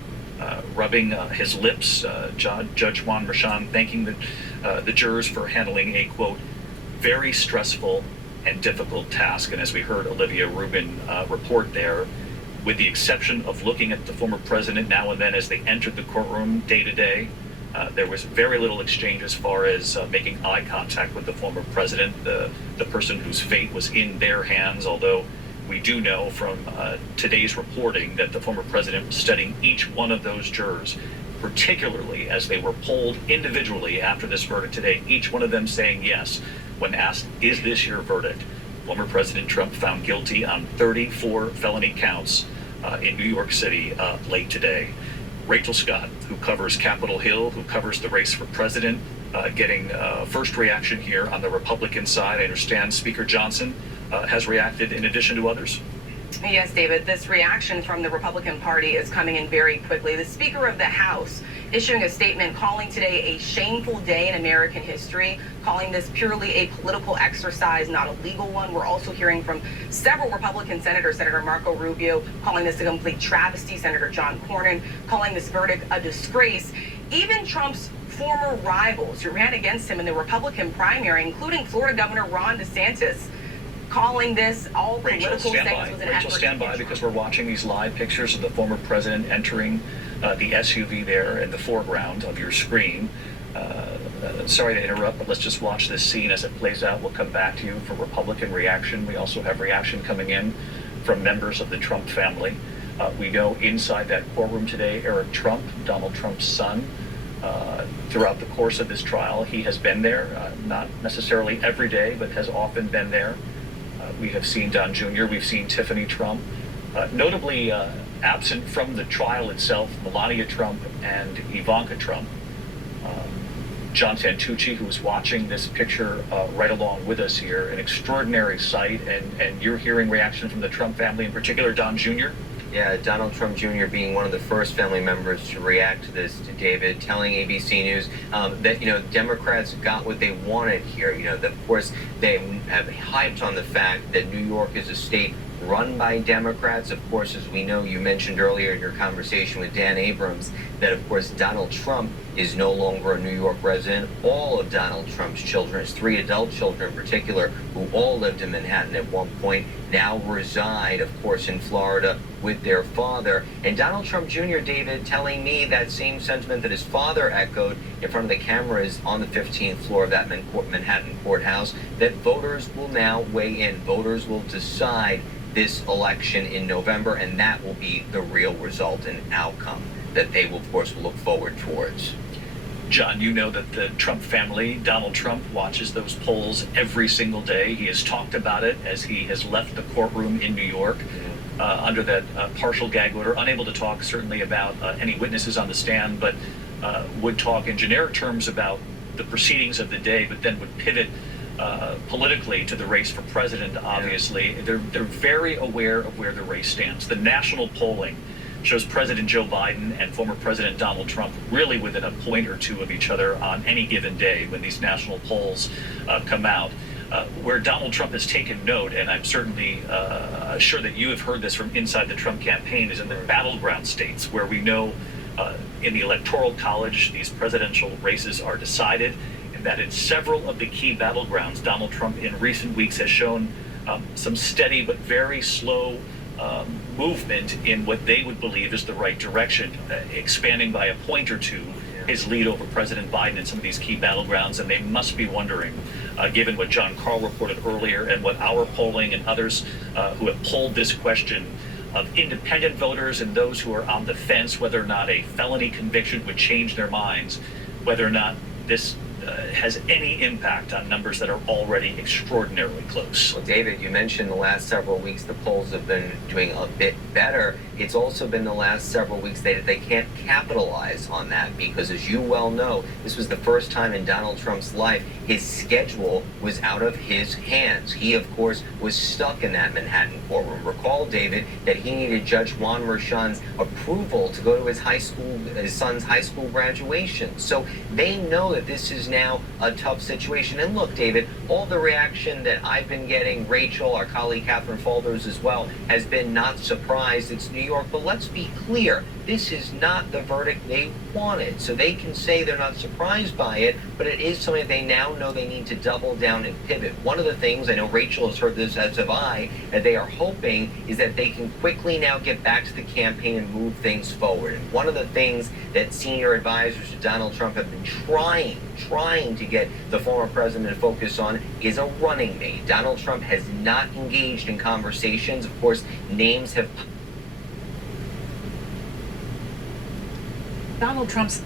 rubbing his lips, Judge Juan Merchan thanking the jurors for handling a, quote, very stressful and difficult task. And as we heard Olivia Rubin report there, with the exception of looking at the former president now and then as they entered the courtroom day to day, there was very little exchange as far as making eye contact with the former president, the person whose fate was in their hands, although we do know from today's reporting that the former president was studying each one of those jurors, particularly as they were polled individually after this verdict today, each one of them saying yes when asked, "Is this your verdict?" Former President Trump found guilty on 34 felony counts in New York City late today. Rachel Scott, who covers Capitol Hill, who covers the race for president, getting first reaction here on the Republican side. I understand Speaker Johnson has reacted in addition to others. Yes, David, this reaction from the Republican Party is coming in very quickly. The Speaker of the House issuing a statement calling today a shameful day in American history, calling this purely a political exercise, not a legal one. We're also hearing from several Republican senators, Senator Marco Rubio calling this a complete travesty, Senator John Cornyn calling this verdict a disgrace. Even Trump's former rivals who ran against him in the Republican primary, including Florida Governor Ron DeSantis, calling this all political statements was an effort. Rachel, stand by, because we're watching these live pictures of the former president entering the SUV there in the foreground of your screen. Sorry to interrupt, but let's just watch this scene as it plays out. We'll come back to you for Republican reaction. We also have reaction coming in from members of the Trump family. We know inside that courtroom today, Eric Trump, Donald Trump's son, throughout the course of this trial, he has been there, not necessarily every day, but has often been there. We have seen Don Jr., we've seen Tiffany Trump. Notably absent from the trial itself, Melania Trump and Ivanka Trump. John Santucci, who is watching this picture right along with us here. An extraordinary sight, and you're hearing reaction from the Trump family, in particular Don Jr.? Yeah, Donald Trump Jr. being one of the first family members to react to this, to David, telling ABC News that, Democrats got what they wanted here. Of course, they have hyped on the fact that New York is a state run by Democrats. Of course, as we know, you mentioned earlier in your conversation with Dan Abrams, that of course Donald Trump is no longer a New York resident. All of Donald Trump's children, his 3 adult children in particular, who all lived in Manhattan at one point, now reside, of course, in Florida with their father. And Donald Trump Jr., David, telling me that same sentiment that his father echoed in front of the cameras on the 15th floor of that Manhattan courthouse, that voters will now weigh in. Voters will decide this election in November, and that will be the real result and outcome that they will, of course, look forward towards. John, you know that the Trump family, Donald Trump, watches those polls every single day. He has talked about it as he has left the courtroom in New York under that partial gag order, unable to talk certainly about any witnesses on the stand, but would talk in generic terms about the proceedings of the day, but then would pivot politically to the race for president, obviously. They're very aware of where the race stands. The national polling shows President Joe Biden and former President Donald Trump really within a point or two of each other on any given day when these national polls come out. Where Donald Trump has taken note, and I'm certainly sure that you have heard this from inside the Trump campaign, is in the battleground states where we know in the Electoral College these presidential races are decided, and that in several of the key battlegrounds, Donald Trump in recent weeks has shown some steady but very slow movement in what they would believe is the right direction, expanding by a point or two his lead over President Biden in some of these key battlegrounds. And they must be wondering, given what John Karl reported earlier and what our polling and others who have polled this question of independent voters and those who are on the fence, whether or not a felony conviction would change their minds, whether or not this has any impact on numbers that are already extraordinarily close. Well, David, you mentioned the last several weeks the polls have been doing a bit better. It's also been the last several weeks that they can't capitalize on that because, as you well know, this was the first time in Donald Trump's life his schedule was out of his hands. He, of course, was stuck in that Manhattan courtroom. Recall, David, that he needed Judge Juan Merchan's approval to go to his son's high school graduation. So they know that this is now a tough situation. And look, David, all the reaction that I've been getting, Rachel, our colleague Catherine Falders as well, has been not surprised. It's New York, but let's be clear, this is not the verdict they wanted. So they can say they're not surprised by it, but it is something they now know they need to double down and pivot. One of the things, I know Rachel has heard this as have I, that they are hoping is that they can quickly now get back to the campaign and move things forward. And one of the things that senior advisors to Donald Trump have been trying to get the former president to focus on is a running mate. Donald Trump has not engaged in conversations. Of course, names have... Donald Trump's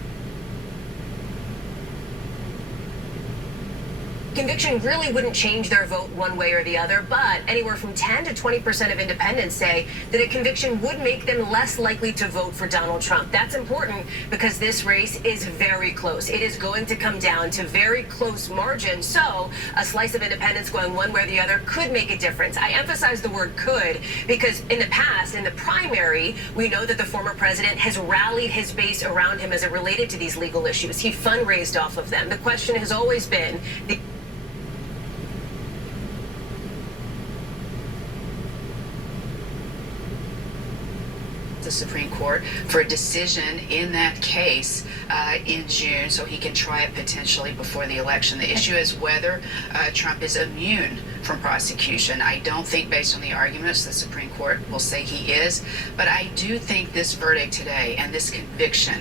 conviction really wouldn't change their vote one way or the other, but anywhere from 10 to 20% of independents say that a conviction would make them less likely to vote for Donald Trump. That's important because this race is very close. It is going to come down to very close margins, so a slice of independents going one way or the other could make a difference. I emphasize the word could because in the past, in the primary, we know that the former president has rallied his base around him as it related to these legal issues. He fundraised off of them. The question has always been the Supreme Court for a decision in that case in June so he can try it potentially before the election. The issue is whether Trump is immune from prosecution. I don't think, based on the arguments, the Supreme Court will say he is, but I do think this verdict today and this conviction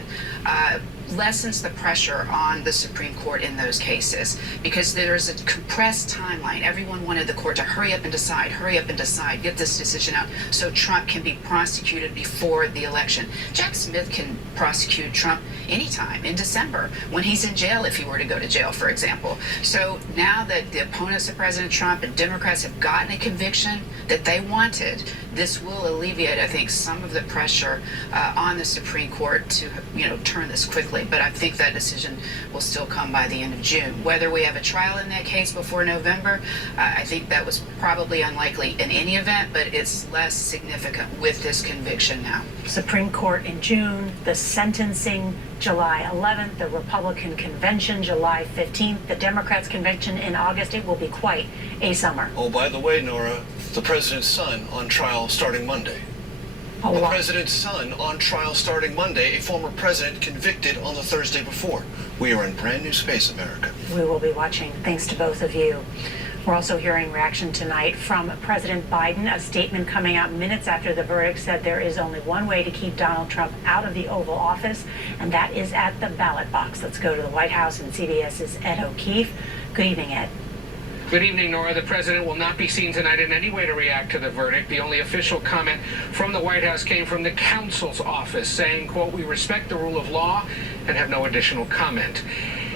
lessens the pressure on the Supreme Court in those cases because there is a compressed timeline. Everyone wanted the court to hurry up and decide, get this decision out so Trump can be prosecuted before the election. Jack Smith can prosecute Trump anytime in December when he's in jail, if he were to go to jail, for example. So now that the opponents of President Trump and Democrats have gotten a conviction that they wanted, this will alleviate, I think, some of the pressure on the Supreme Court to, turn this quickly. early. But I think that decision will still come by the end of June. Whether we have a trial in that case before November, I think that was probably unlikely in any event, but it's less significant with this conviction now. Supreme Court in June, the sentencing July 11th, the Republican convention July 15th, the Democrats convention in August. It will be quite a summer. Oh, by the way, Nora, the president's son on trial starting Monday. A The lot. president's son on trial starting Monday, a former president convicted on the Thursday before. We are in brand new space, America. We will be watching, thanks to both of you. We're also hearing reaction tonight from President Biden. A statement coming out minutes after the verdict said there is only one way to keep Donald Trump out of the Oval Office, and that is at the ballot box. Let's go to the White House and CBS's Ed O'Keefe. Good evening, Ed. Good evening, Nora. The president will not be seen tonight in any way to react to the verdict. The only official comment from the White House came from the counsel's office saying, quote, "We respect the rule of law and have no additional comment."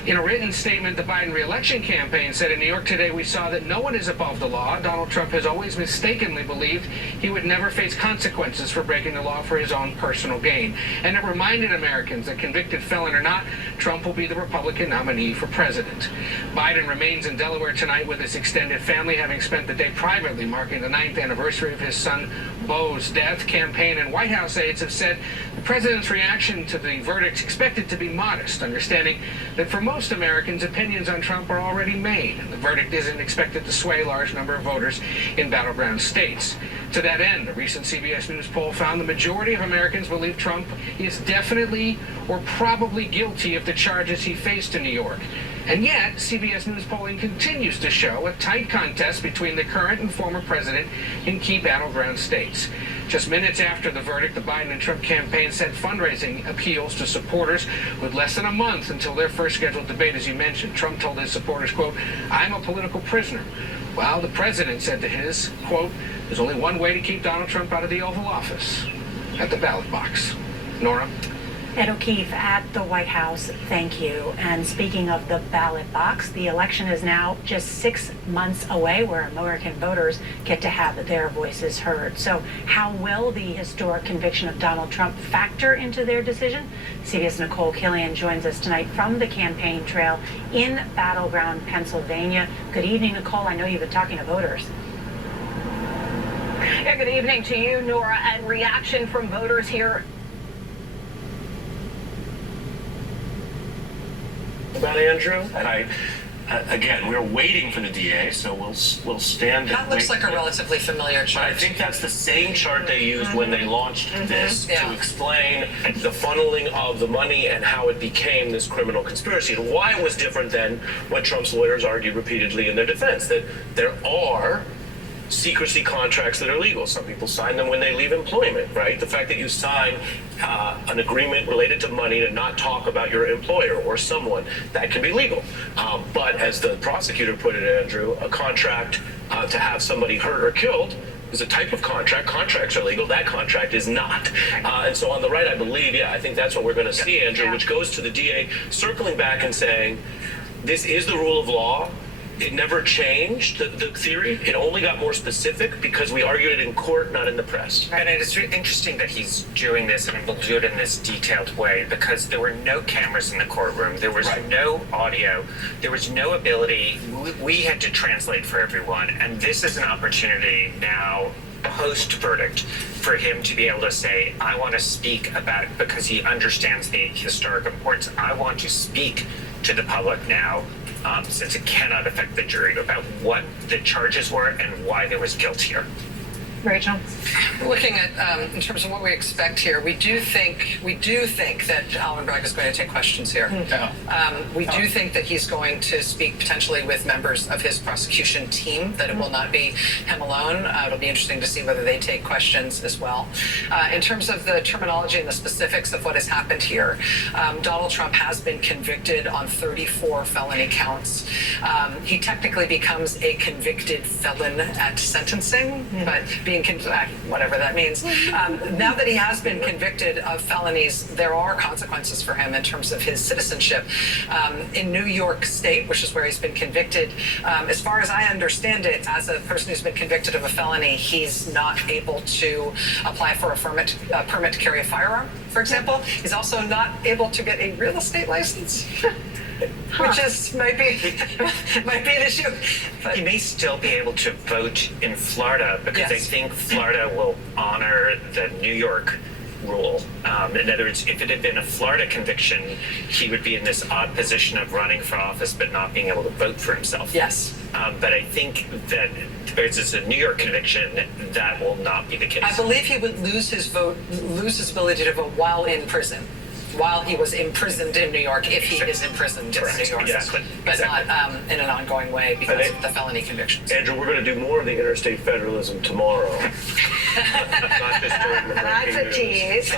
In a written statement, the Biden re-election campaign said in New York today, "We saw that no one is above the law. Donald Trump has always mistakenly believed he would never face consequences for breaking the law for his own personal gain." And it reminded Americans that convicted felon or not, Trump will be the Republican nominee for president. Biden remains in Delaware tonight with his extended family, having spent the day privately marking the 9th anniversary of his son Beau's death. Campaign and White House aides have said the president's reaction to the verdict is expected to be modest, understanding that for most Americans, opinions on Trump are already made. The verdict isn't expected to sway a large number of voters in battleground states. To that end, a recent CBS News poll found the majority of Americans believe Trump is definitely or probably guilty of the charges he faced in New York. And yet, CBS News polling continues to show a tight contest between the current and former president in key battleground states. Just minutes after the verdict, the Biden and Trump campaign sent fundraising appeals to supporters with less than a month until their first scheduled debate, as you mentioned. Trump told his supporters, quote, "I'm a political prisoner." While the president said to his, quote, "There's only one way to keep Donald Trump out of the Oval Office, at the ballot box." Nora? Ed O'Keefe at the White House, thank you. And speaking of the ballot box, the election is now just 6 months away where American voters get to have their voices heard. So how will the historic conviction of Donald Trump factor into their decision? CBS Nicole Killian joins us tonight from the campaign trail in battleground Pennsylvania. Good evening, Nicole. I know you've been talking to voters. Yeah, good evening to you, Nora. And reaction from voters here. About Andrew, and again, we're waiting for the DA, so we'll stand. That looks like a relatively familiar chart. But I think that's the same chart they used when they launched this to explain the funneling of the money and how it became this criminal conspiracy, and why it was different than what Trump's lawyers argued repeatedly in their defense, that there are secrecy contracts that are legal. Some people sign them when they leave employment, right? The fact that you sign an agreement related to money to not talk about your employer or someone, that can be legal. But as the prosecutor put it, Andrew, a contract to have somebody hurt or killed is a type of contract. Contracts are legal. That contract is not. And so on the right, I believe, I think that's what we're going to see, Andrew, which goes to the DA circling back and saying, this is the rule of law. It never changed, the theory. It only got more specific because we argued it in court, not in the press. And it's really interesting that he's doing this, and we'll do it in this detailed way, because there were no cameras in the courtroom. There was no audio. There was no ability. We had to translate for everyone. And this is an opportunity now, post-verdict, for him to be able to say, I want to speak about it, because he understands the historic importance. I want to speak to the public now, since it cannot affect the jury, about what the charges were and why there was guilt here. Rachel? Looking at, in terms of what we expect here, we do think that Alvin Bragg is going to take questions here. We do think that he's going to speak potentially with members of his prosecution team, that it will not be him alone. It'll be interesting to see whether they take questions as well. In terms of the terminology and the specifics of what has happened here, Donald Trump has been convicted on 34 felony counts. He technically becomes a convicted felon at sentencing, but being whatever that means. Now that he has been convicted of felonies, there are consequences for him in terms of his citizenship. In New York State, which is where he's been convicted, as far as I understand it, as a person who's been convicted of a felony, he's not able to apply for a permit to carry a firearm, for example. He's also not able to get a real estate license. Which is might be an issue. But he may still be able to vote in Florida because I think Florida will honor the New York rule. In other words, if it had been a Florida conviction, he would be in this odd position of running for office but not being able to vote for himself. Yes. But I think that because it's a New York conviction, that will not be the case. I believe he would lose his ability to vote while in prison. While he was imprisoned in New York, if he is imprisoned in New York, but not in an ongoing way because of the felony convictions. Andrew, we're going to do more of the interstate federalism tomorrow. Not just during the That's a tease.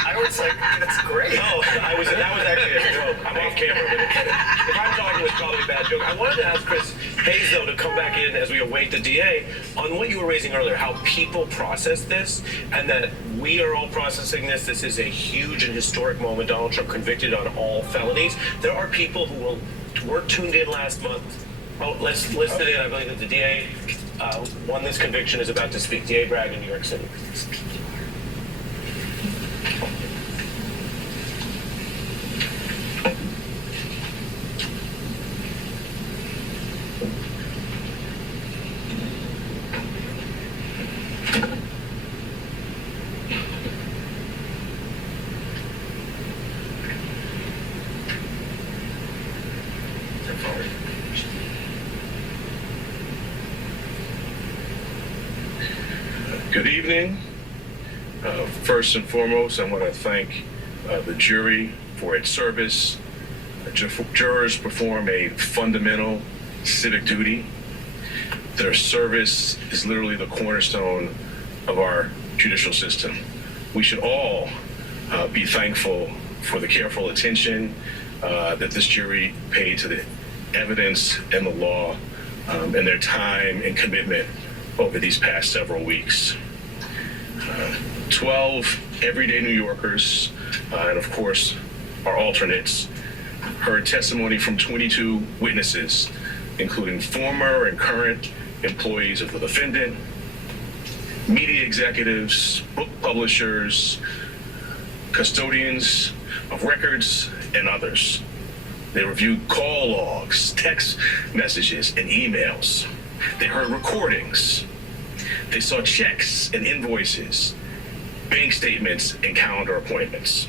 I was like, that's great. No, that was actually a joke. I'm off camera, but if I'm talking, it's probably a bad joke. I wanted to ask Chris Hayes, though, to come back in as we await the DA on what you were raising earlier, how people process this, and that we are all processing this. This is a huge and historic moment. Donald Trump convicted on all felonies. There are people who were tuned in last month. Oh, let's list it in. I believe that the DA won this conviction, is about to speak. DA Bragg in New York City. Good evening. First and foremost, I want to thank the jury for its service. Jurors perform a fundamental civic duty. Their service is literally the cornerstone of our judicial system. We should all be thankful for the careful attention that this jury paid to the evidence and the law and their time and commitment over these past several weeks. 12 everyday New Yorkers, and of course our alternates, heard testimony from 22 witnesses, including former and current employees of the defendant, media executives, book publishers, custodians of records, and others. They reviewed call logs, text messages, and emails. They heard recordings. They saw checks and invoices, bank statements, and calendar appointments.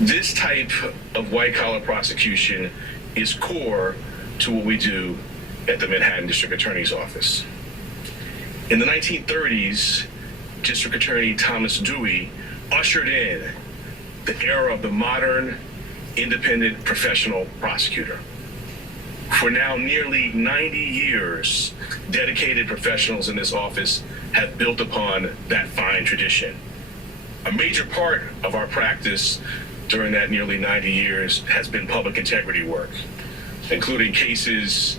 This type of white-collar prosecution is core to what we do at the Manhattan District Attorney's Office. In the 1930s, District Attorney Thomas Dewey ushered in the era of the modern, independent professional prosecutor. For now nearly 90 years, dedicated professionals in this office have built upon that fine tradition. A major part of our practice during that nearly 90 years has been public integrity work, including cases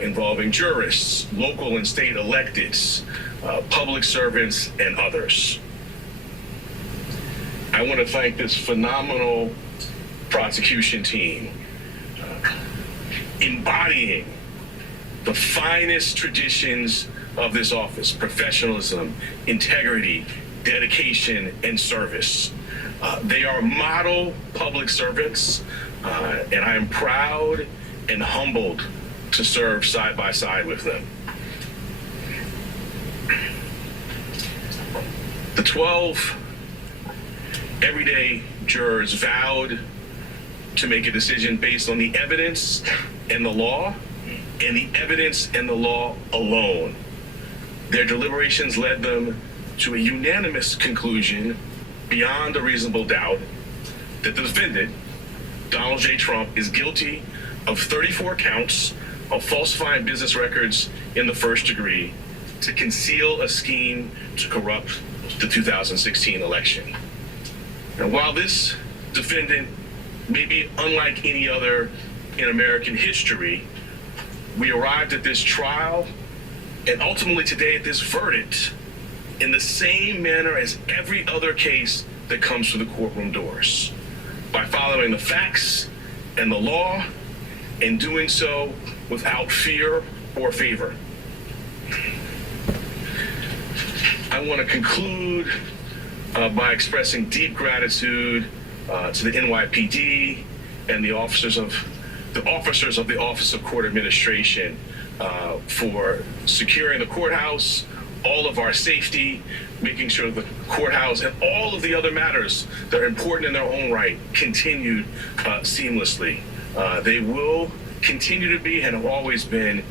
involving jurists, local and state electeds, public servants, and others. I want to thank this phenomenal prosecution team, embodying the finest traditions of this office: professionalism, integrity, dedication, and service. They are model public servants, and I am proud and humbled to serve side by side with them. The 12 everyday jurors vowed to make a decision based on the evidence and the law, and the evidence and the law alone. Their deliberations led them to a unanimous conclusion, beyond a reasonable doubt, that the defendant, Donald J. Trump, is guilty of 34 counts of falsifying business records in the first degree to conceal a scheme to corrupt the 2016 election. And while this defendant may be unlike any other in American history, we arrived at this trial and ultimately today at this verdict in the same manner as every other case that comes through the courtroom doors, by following the facts and the law and doing so without fear or favor. I want to conclude by expressing deep gratitude to the NYPD and the officers of the Office of Court Administration for securing the courthouse, all of our safety, making sure the courthouse and all of the other matters that are important in their own right continued seamlessly. They will continue to be and have always been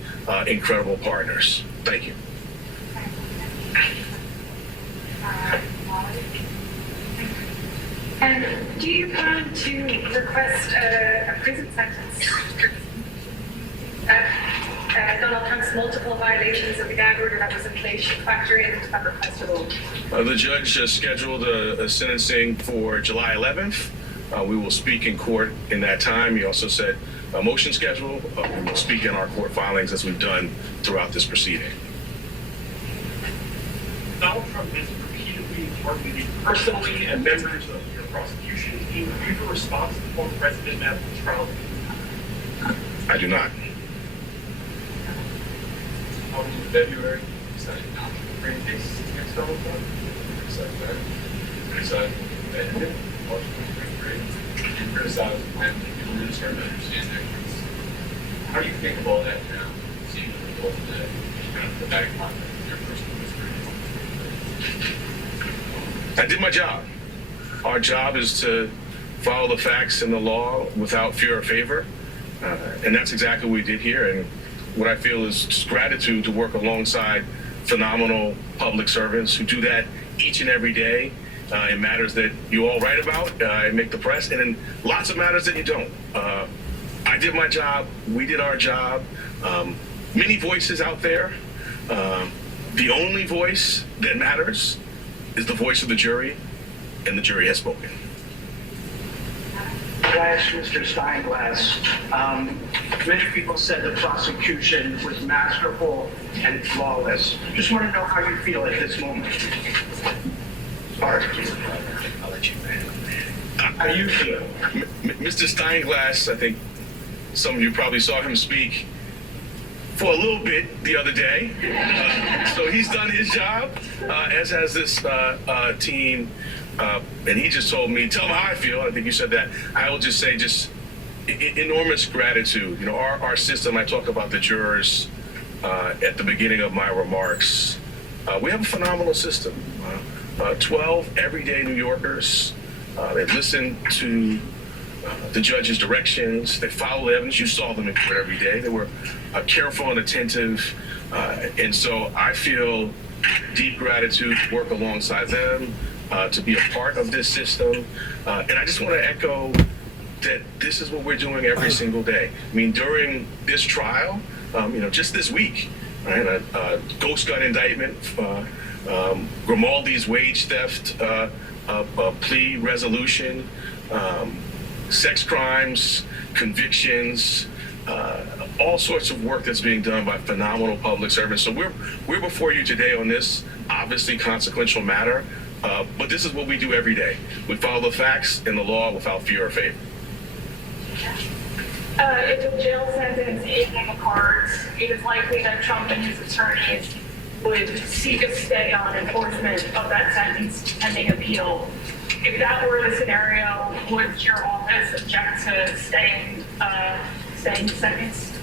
incredible partners. Thank you. And do you plan to request a prison sentence? Donald Trump's multiple violations of the gag order that was in place should factor into that request at all? The judge scheduled a sentencing for July 11th. We will speak in court in that time. He also said a motion schedule. We will speak in our court filings as we've done throughout this proceeding. Donald Trump has repeatedly targeted you personally and members of your prosecution team. Do you have a response to the former president at the trial? I do not. In February, decided not to bring cases against Donald Trump. Criticized Benjamin, Washington, and criticized when people really started to understand that. How do you think of all that now, seeing the result of that? Kind of put that in context of your personal history. I did my job. Our job is to follow the facts and the law without fear or favor. And that's exactly what we did here. And what I feel is just gratitude to work alongside phenomenal public servants who do that each and every day in matters that you all write about and make the press, and in lots of matters that you don't. I did my job. We did our job. Many voices out there. The only voice that matters is the voice of the jury, and the jury has spoken. Mr. Steinglass, many people said the prosecution was masterful and flawless. Just want to know how you feel at this moment. I'll let you, man. How do you feel? Mr. Steinglass, I think some of you probably saw him speak for a little bit the other day. So he's done his job, as has this team. And he just told me, tell him how I feel. I think you said that. I will just say enormous gratitude. You know, our system, I talked about the jurors at the beginning of my remarks. We have a phenomenal system. 12 everyday New Yorkers. They listen to the judge's directions. They follow the evidence. You saw them in court every day. They were careful and attentive. And so I feel deep gratitude to work alongside them, to be a part of this system. And I just want to echo that this is what we're doing every single day. I mean, during this trial, just this week, right, a ghost gun indictment, Grimaldi's wage theft plea resolution, sex crimes, convictions, all sorts of work that's being done by phenomenal public servants. So we're before you today on this obviously consequential matter, but this is what we do every day. We follow the facts and the law without fear or favor. If the jail sentence is in the cards, it is likely that Trump and his attorneys would seek a stay on enforcement of that sentence pending appeal. If that were the scenario, would your office object to staying the sentence?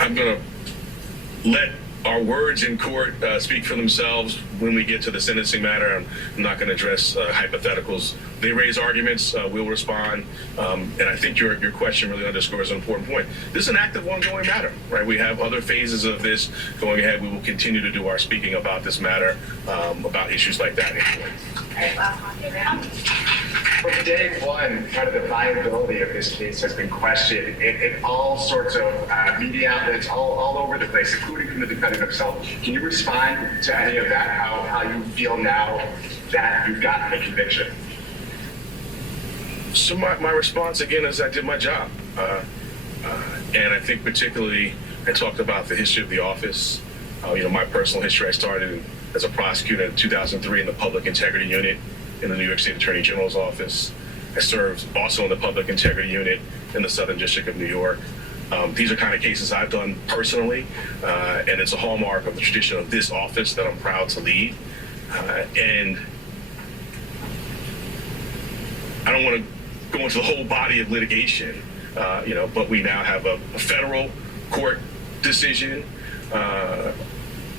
I'm going to let our words in court speak for themselves when we get to the sentencing matter. I'm not going to address hypotheticals. They raise arguments, we'll respond. And I think your question really underscores an important point. This is an active, ongoing matter, right? We have other phases of this going ahead. We will continue to do our speaking about this matter, about issues like that. From day one, kind of the viability of this case has been questioned in all sorts of media outlets all over the place, including from the defendant himself. Can you respond to any of that, how you feel now that you've gotten the conviction? So my response, again, is I did my job. And I think particularly I talked about the history of the office. My personal history, I started as a prosecutor in 2003 in the Public Integrity Unit in the New York State Attorney General's office. I served also in the Public Integrity Unit in the Southern District of New York. These are kind of cases I've done personally, and it's a hallmark of the tradition of this office that I'm proud to lead. And I don't want to go into the whole body of litigation, but we now have a federal court decision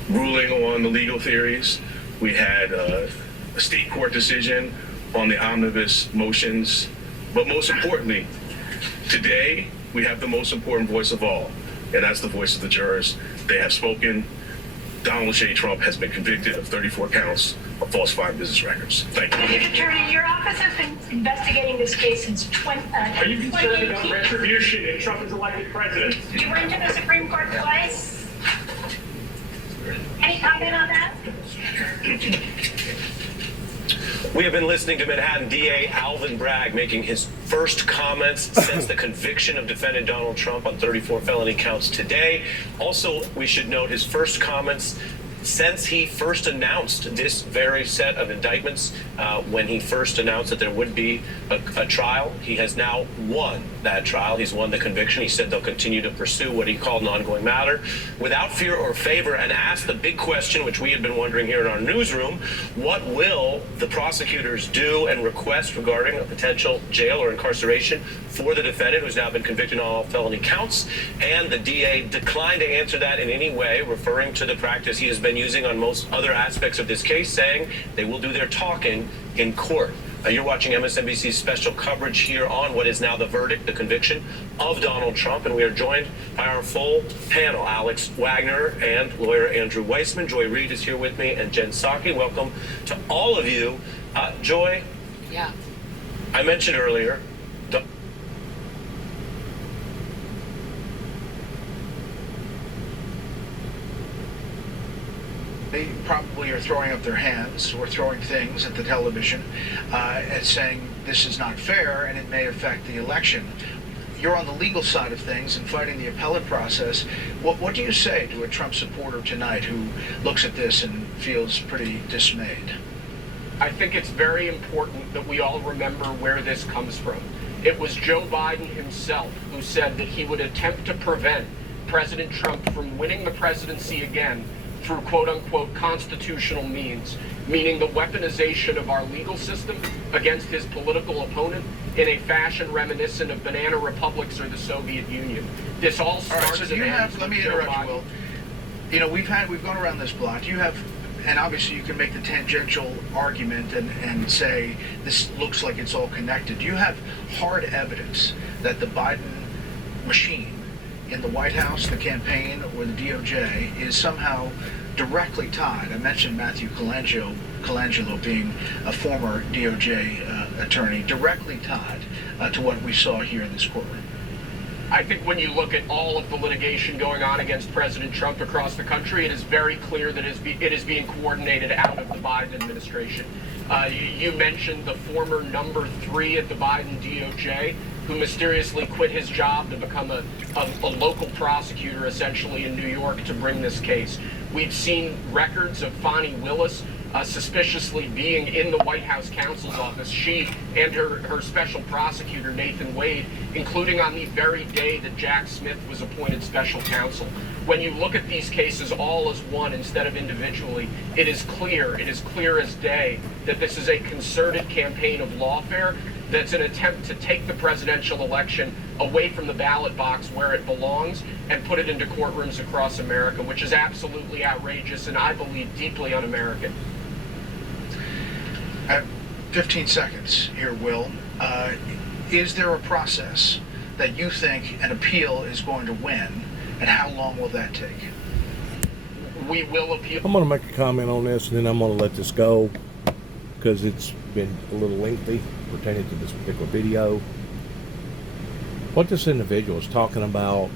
ruling on the legal theories. We had a state court decision on the omnibus motions. But most importantly, today we have the most important voice of all, and that's the voice of the jurors. They have spoken. Donald J. Trump has been convicted of 34 counts of falsifying business records. Thank you. Mr. Attorney, your office has been investigating this case since Are you concerned about retribution if Trump is elected president? You went to the Supreme Court twice. Any comment on that? We have been listening to Manhattan DA Alvin Bragg making his first comments since the conviction of defendant Donald Trump on 34 felony counts today. Also, we should note his first comments since he first announced this very set of indictments. When he first announced that there would be a trial, he has now won that trial. He's won the conviction. He said they'll continue to pursue what he called an ongoing matter without fear or favor, and asked the big question, which we had been wondering here in our newsroom: what will the prosecutors do and request regarding a potential jail or incarceration for the defendant who's now been convicted on all felony counts? And the DA declined to answer that in any way, referring to the practice he has been using on most other aspects of this case, saying they will do their talking in court. You're watching MSNBC's special coverage here on what is now the verdict, the conviction of Donald Trump, and we are joined by our full panel: Alex Wagner and lawyer Andrew Weissman. Joy Reid is here with me, and Jen Psaki. Welcome to all of you. Joy, Yeah. I mentioned earlier, They probably are throwing up their hands or throwing things at the television and saying this is not fair and it may affect the election. You're on the legal side of things and fighting the appellate process. What do you say to a Trump supporter tonight who looks at this and feels pretty dismayed? I think it's very important that we all remember where this comes from. It was Joe Biden himself who said that he would attempt to prevent President Trump from winning the presidency again through quote-unquote constitutional means, meaning the weaponization of our legal system against his political opponent in a fashion reminiscent of banana republics or the Soviet Union. This all starts. All right, so do you have, let me interrupt you, Will. You know, we've gone around this block. You have, and obviously you can make the tangential argument and say this looks like it's all connected. Do you have hard evidence that the Biden machine in the White House, the campaign, or the DOJ is somehow directly tied? I mentioned Matthew Colangelo being a former DOJ attorney, directly tied to what we saw here in this courtroom. I think when you look at all of the litigation going on against President Trump across the country, it is very clear that it is being coordinated out of the Biden administration. You mentioned the former number 3 at the Biden DOJ, who mysteriously quit his job to become a local prosecutor, essentially, in New York to bring this case. We've seen records of Fani Willis suspiciously being in the White House counsel's office, she and her special prosecutor, Nathan Wade, including on the very day that Jack Smith was appointed special counsel. When you look at these cases all as one instead of individually, it is clear as day that this is a concerted campaign of lawfare that's an attempt to take the presidential election away from the ballot box where it belongs and put it into courtrooms across America, which is absolutely outrageous and I believe deeply un-American. 15 seconds here, Will. Is there a process that you think an appeal is going to win, and how long will that take? We will appeal. I'm going to make a comment on this, and then I'm going to let this go because it's been a little lengthy pertaining to this particular video. What this individual is talking about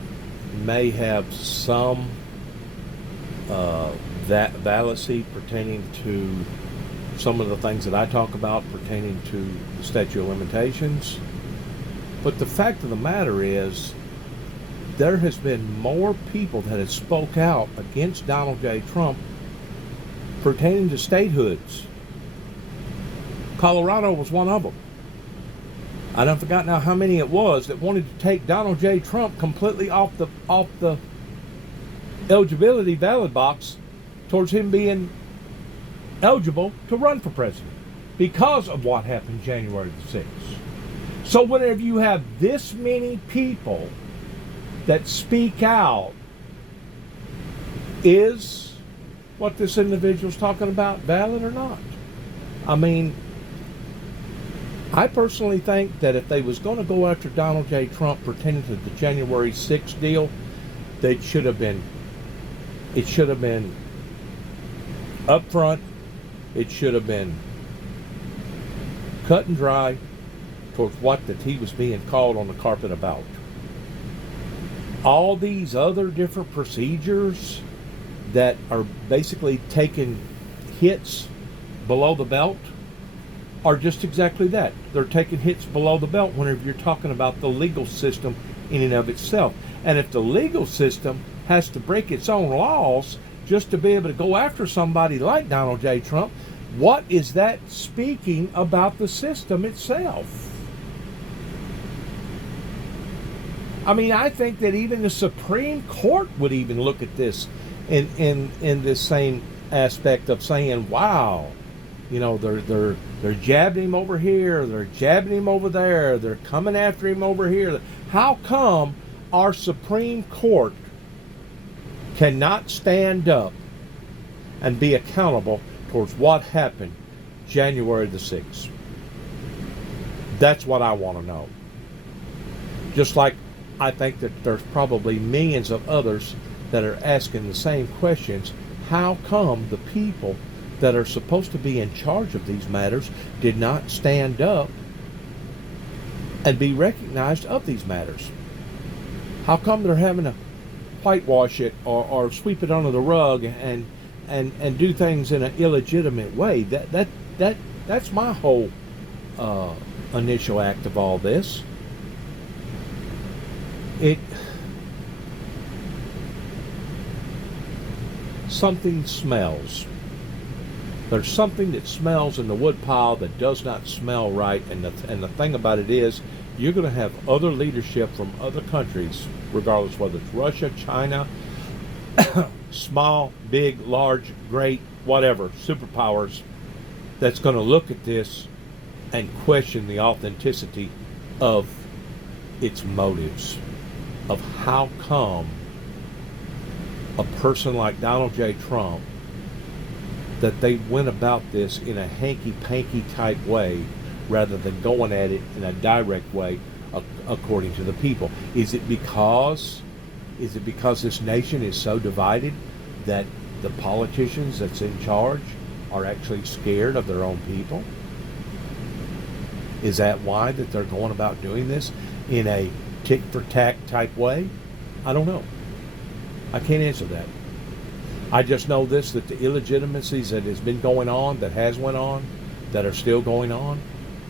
may have some fallacy pertaining to some of the things that I talk about pertaining to the statute of limitations. But the fact of the matter is, there has been more people that have spoke out against Donald J. Trump pertaining to statehoods. Colorado was one of them. I don't forgot now how many it was that wanted to take Donald J. Trump completely off the eligibility ballot box towards him being eligible to run for president because of what happened January the 6th. So whenever you have this many people that speak out, is what this individual's talking about valid or not? I mean, I personally think that if they was going to go after Donald J. Trump pertaining to the January 6th deal, it should have been upfront. It should have been cut and dry towards what that he was being called on the carpet about. All these other different procedures that are basically taking hits below the belt are just exactly that. They're taking hits below the belt whenever you're talking about the legal system in and of itself. And if the legal system has to break its own laws just to be able to go after somebody like Donald J. Trump, what is that speaking about the system itself? I mean, I think that even the Supreme Court would even look at this in this same aspect of saying, wow, you know, they're jabbing him over here, they're jabbing him over there, they're coming after him over here. How come our Supreme Court cannot stand up and be accountable towards what happened January the 6th? That's what I want to know. Just like I think that there's probably millions of others that are asking the same questions. How come the people that are supposed to be in charge of these matters did not stand up and be recognized of these matters? How come they're having to whitewash it or sweep it under the rug and do things in an illegitimate way? That's my whole initial act of all this. Something smells. There's something that smells in the woodpile that does not smell right, and the thing about it is, you're going to have other leadership from other countries, regardless whether it's Russia, China, small, big, large, great, whatever, superpowers, that's going to look at this and question the authenticity of its motives, of how come a person like Donald J. Trump, that they went about this in a hanky-panky type way rather than going at it in a direct way according to the people. Is it because this nation is so divided that the politicians that's in charge are actually scared of their own people? Is that why that they're going about doing this in a tick-for-tack type way? I don't know. I can't answer that. I just know this, that the illegitimacies that has been going on, that has went on, that are still going on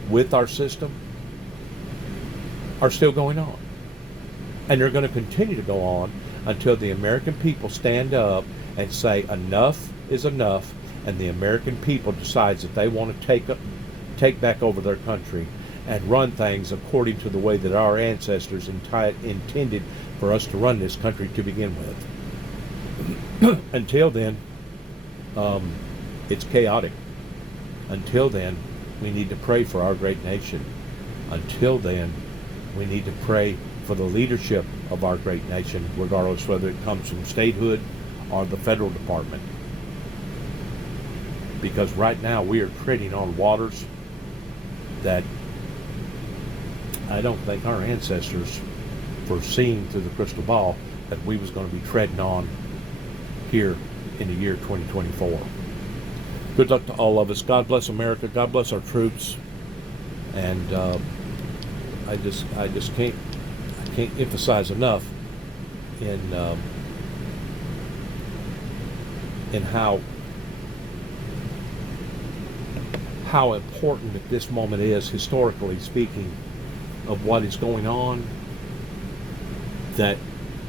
with our system, are still going on. And they're going to continue to go on until the American people stand up and say enough is enough, and the American people decides that they want to take back over their country and run things according to the way that our ancestors intended for us to run this country to begin with. Until then, it's chaotic. Until then, we need to pray for our great nation. Until then, we need to pray for the leadership of our great nation, regardless whether it comes from statehood or the federal department. Because right now we are treading on waters that I don't think our ancestors foreseeing through the crystal ball that we was going to be treading on here in the year 2024. Good luck to all of us. God bless America. God bless our troops. And I just can't emphasize enough in how important at this moment is, historically speaking, of what is going on, that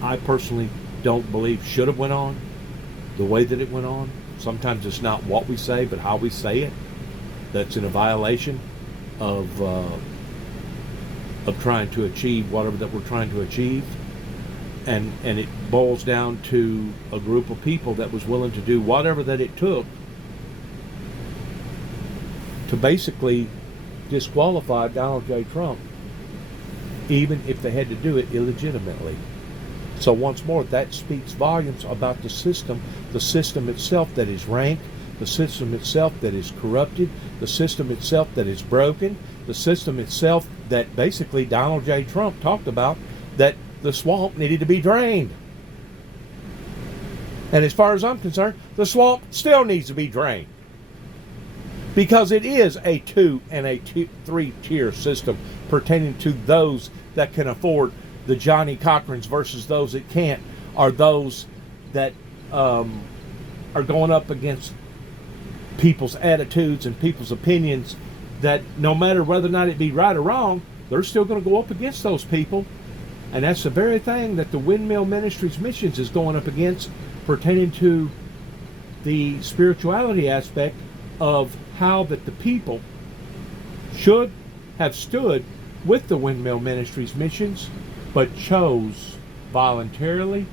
I personally don't believe should have went on the way that it went on. Sometimes it's not what we say, but how we say it that's in a violation of trying to achieve whatever that we're trying to achieve. And it boils down to a group of people that was willing to do whatever that it took to basically disqualify Donald J. Trump, even if they had to do it illegitimately. So once more, that speaks volumes about the system itself that is rank, the system itself that is corrupted, the system itself that is broken, the system itself that basically Donald J. Trump talked about, that the swamp needed to be drained. And as far as I'm concerned, the swamp still needs to be drained. Because it is a 2 and a 3-tier system pertaining to those that can afford the Johnny Cochrans versus those that can't, are those that are going up against people's attitudes and people's opinions, that no matter whether or not it be right or wrong, they're still going to go up against those people. And that's the very thing that the Windmill Ministries Missions is going up against, pertaining to the spirituality aspect of how that the people should have stood with the Windmill Ministries Missions, but chose voluntarily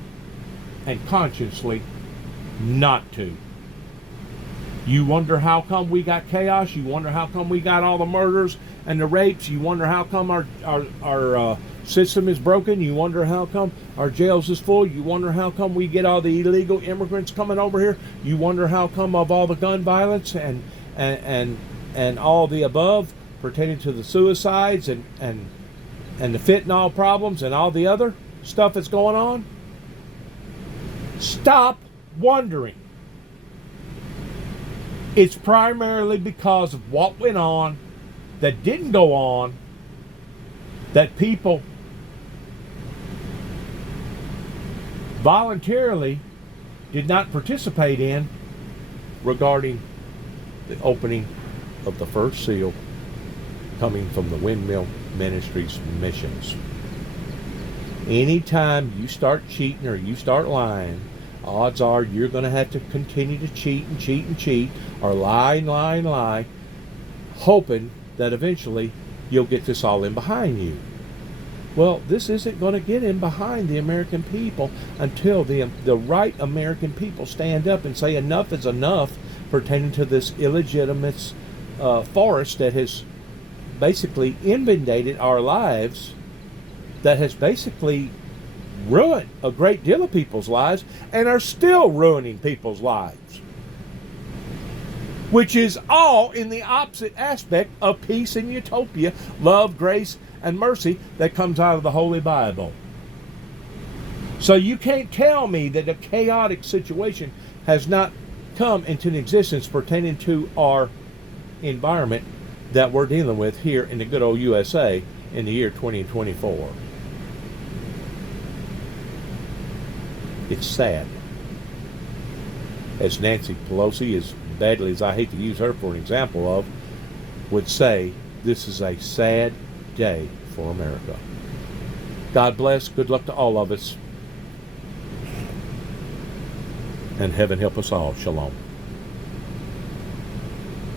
and consciously not to. You wonder how come we got chaos. You wonder how come we got all the murders and the rapes. You wonder how come our system is broken. You wonder how come our jails is full. You wonder how come we get all the illegal immigrants coming over here. You wonder how come of all the gun violence and all the above pertaining to the suicides and the fentanyl problems and all the other stuff that's going on. Stop wondering. It's primarily because of what went on that didn't go on, that people voluntarily did not participate in, regarding the opening of the first seal coming from the Windmill Ministries Missions. Anytime you start cheating or you start lying, odds are you're going to have to continue to cheat and cheat and cheat, or lie and lie and lie, hoping that eventually you'll get this all in behind you. Well, this isn't going to get in behind the American people until the right American people stand up and say enough is enough pertaining to this illegitimate forest that has basically inundated our lives, that has basically ruined a great deal of people's lives and are still ruining people's lives, which is all in the opposite aspect of peace and utopia, love, grace, and mercy that comes out of the Holy Bible. So you can't tell me that a chaotic situation has not come into existence pertaining to our environment that we're dealing with here in the good old USA in the year 2024. It's sad. As Nancy Pelosi, as badly as I hate to use her for an example of, would say, this is a sad day for America. God bless. Good luck to all of us. And heaven help us all. Shalom.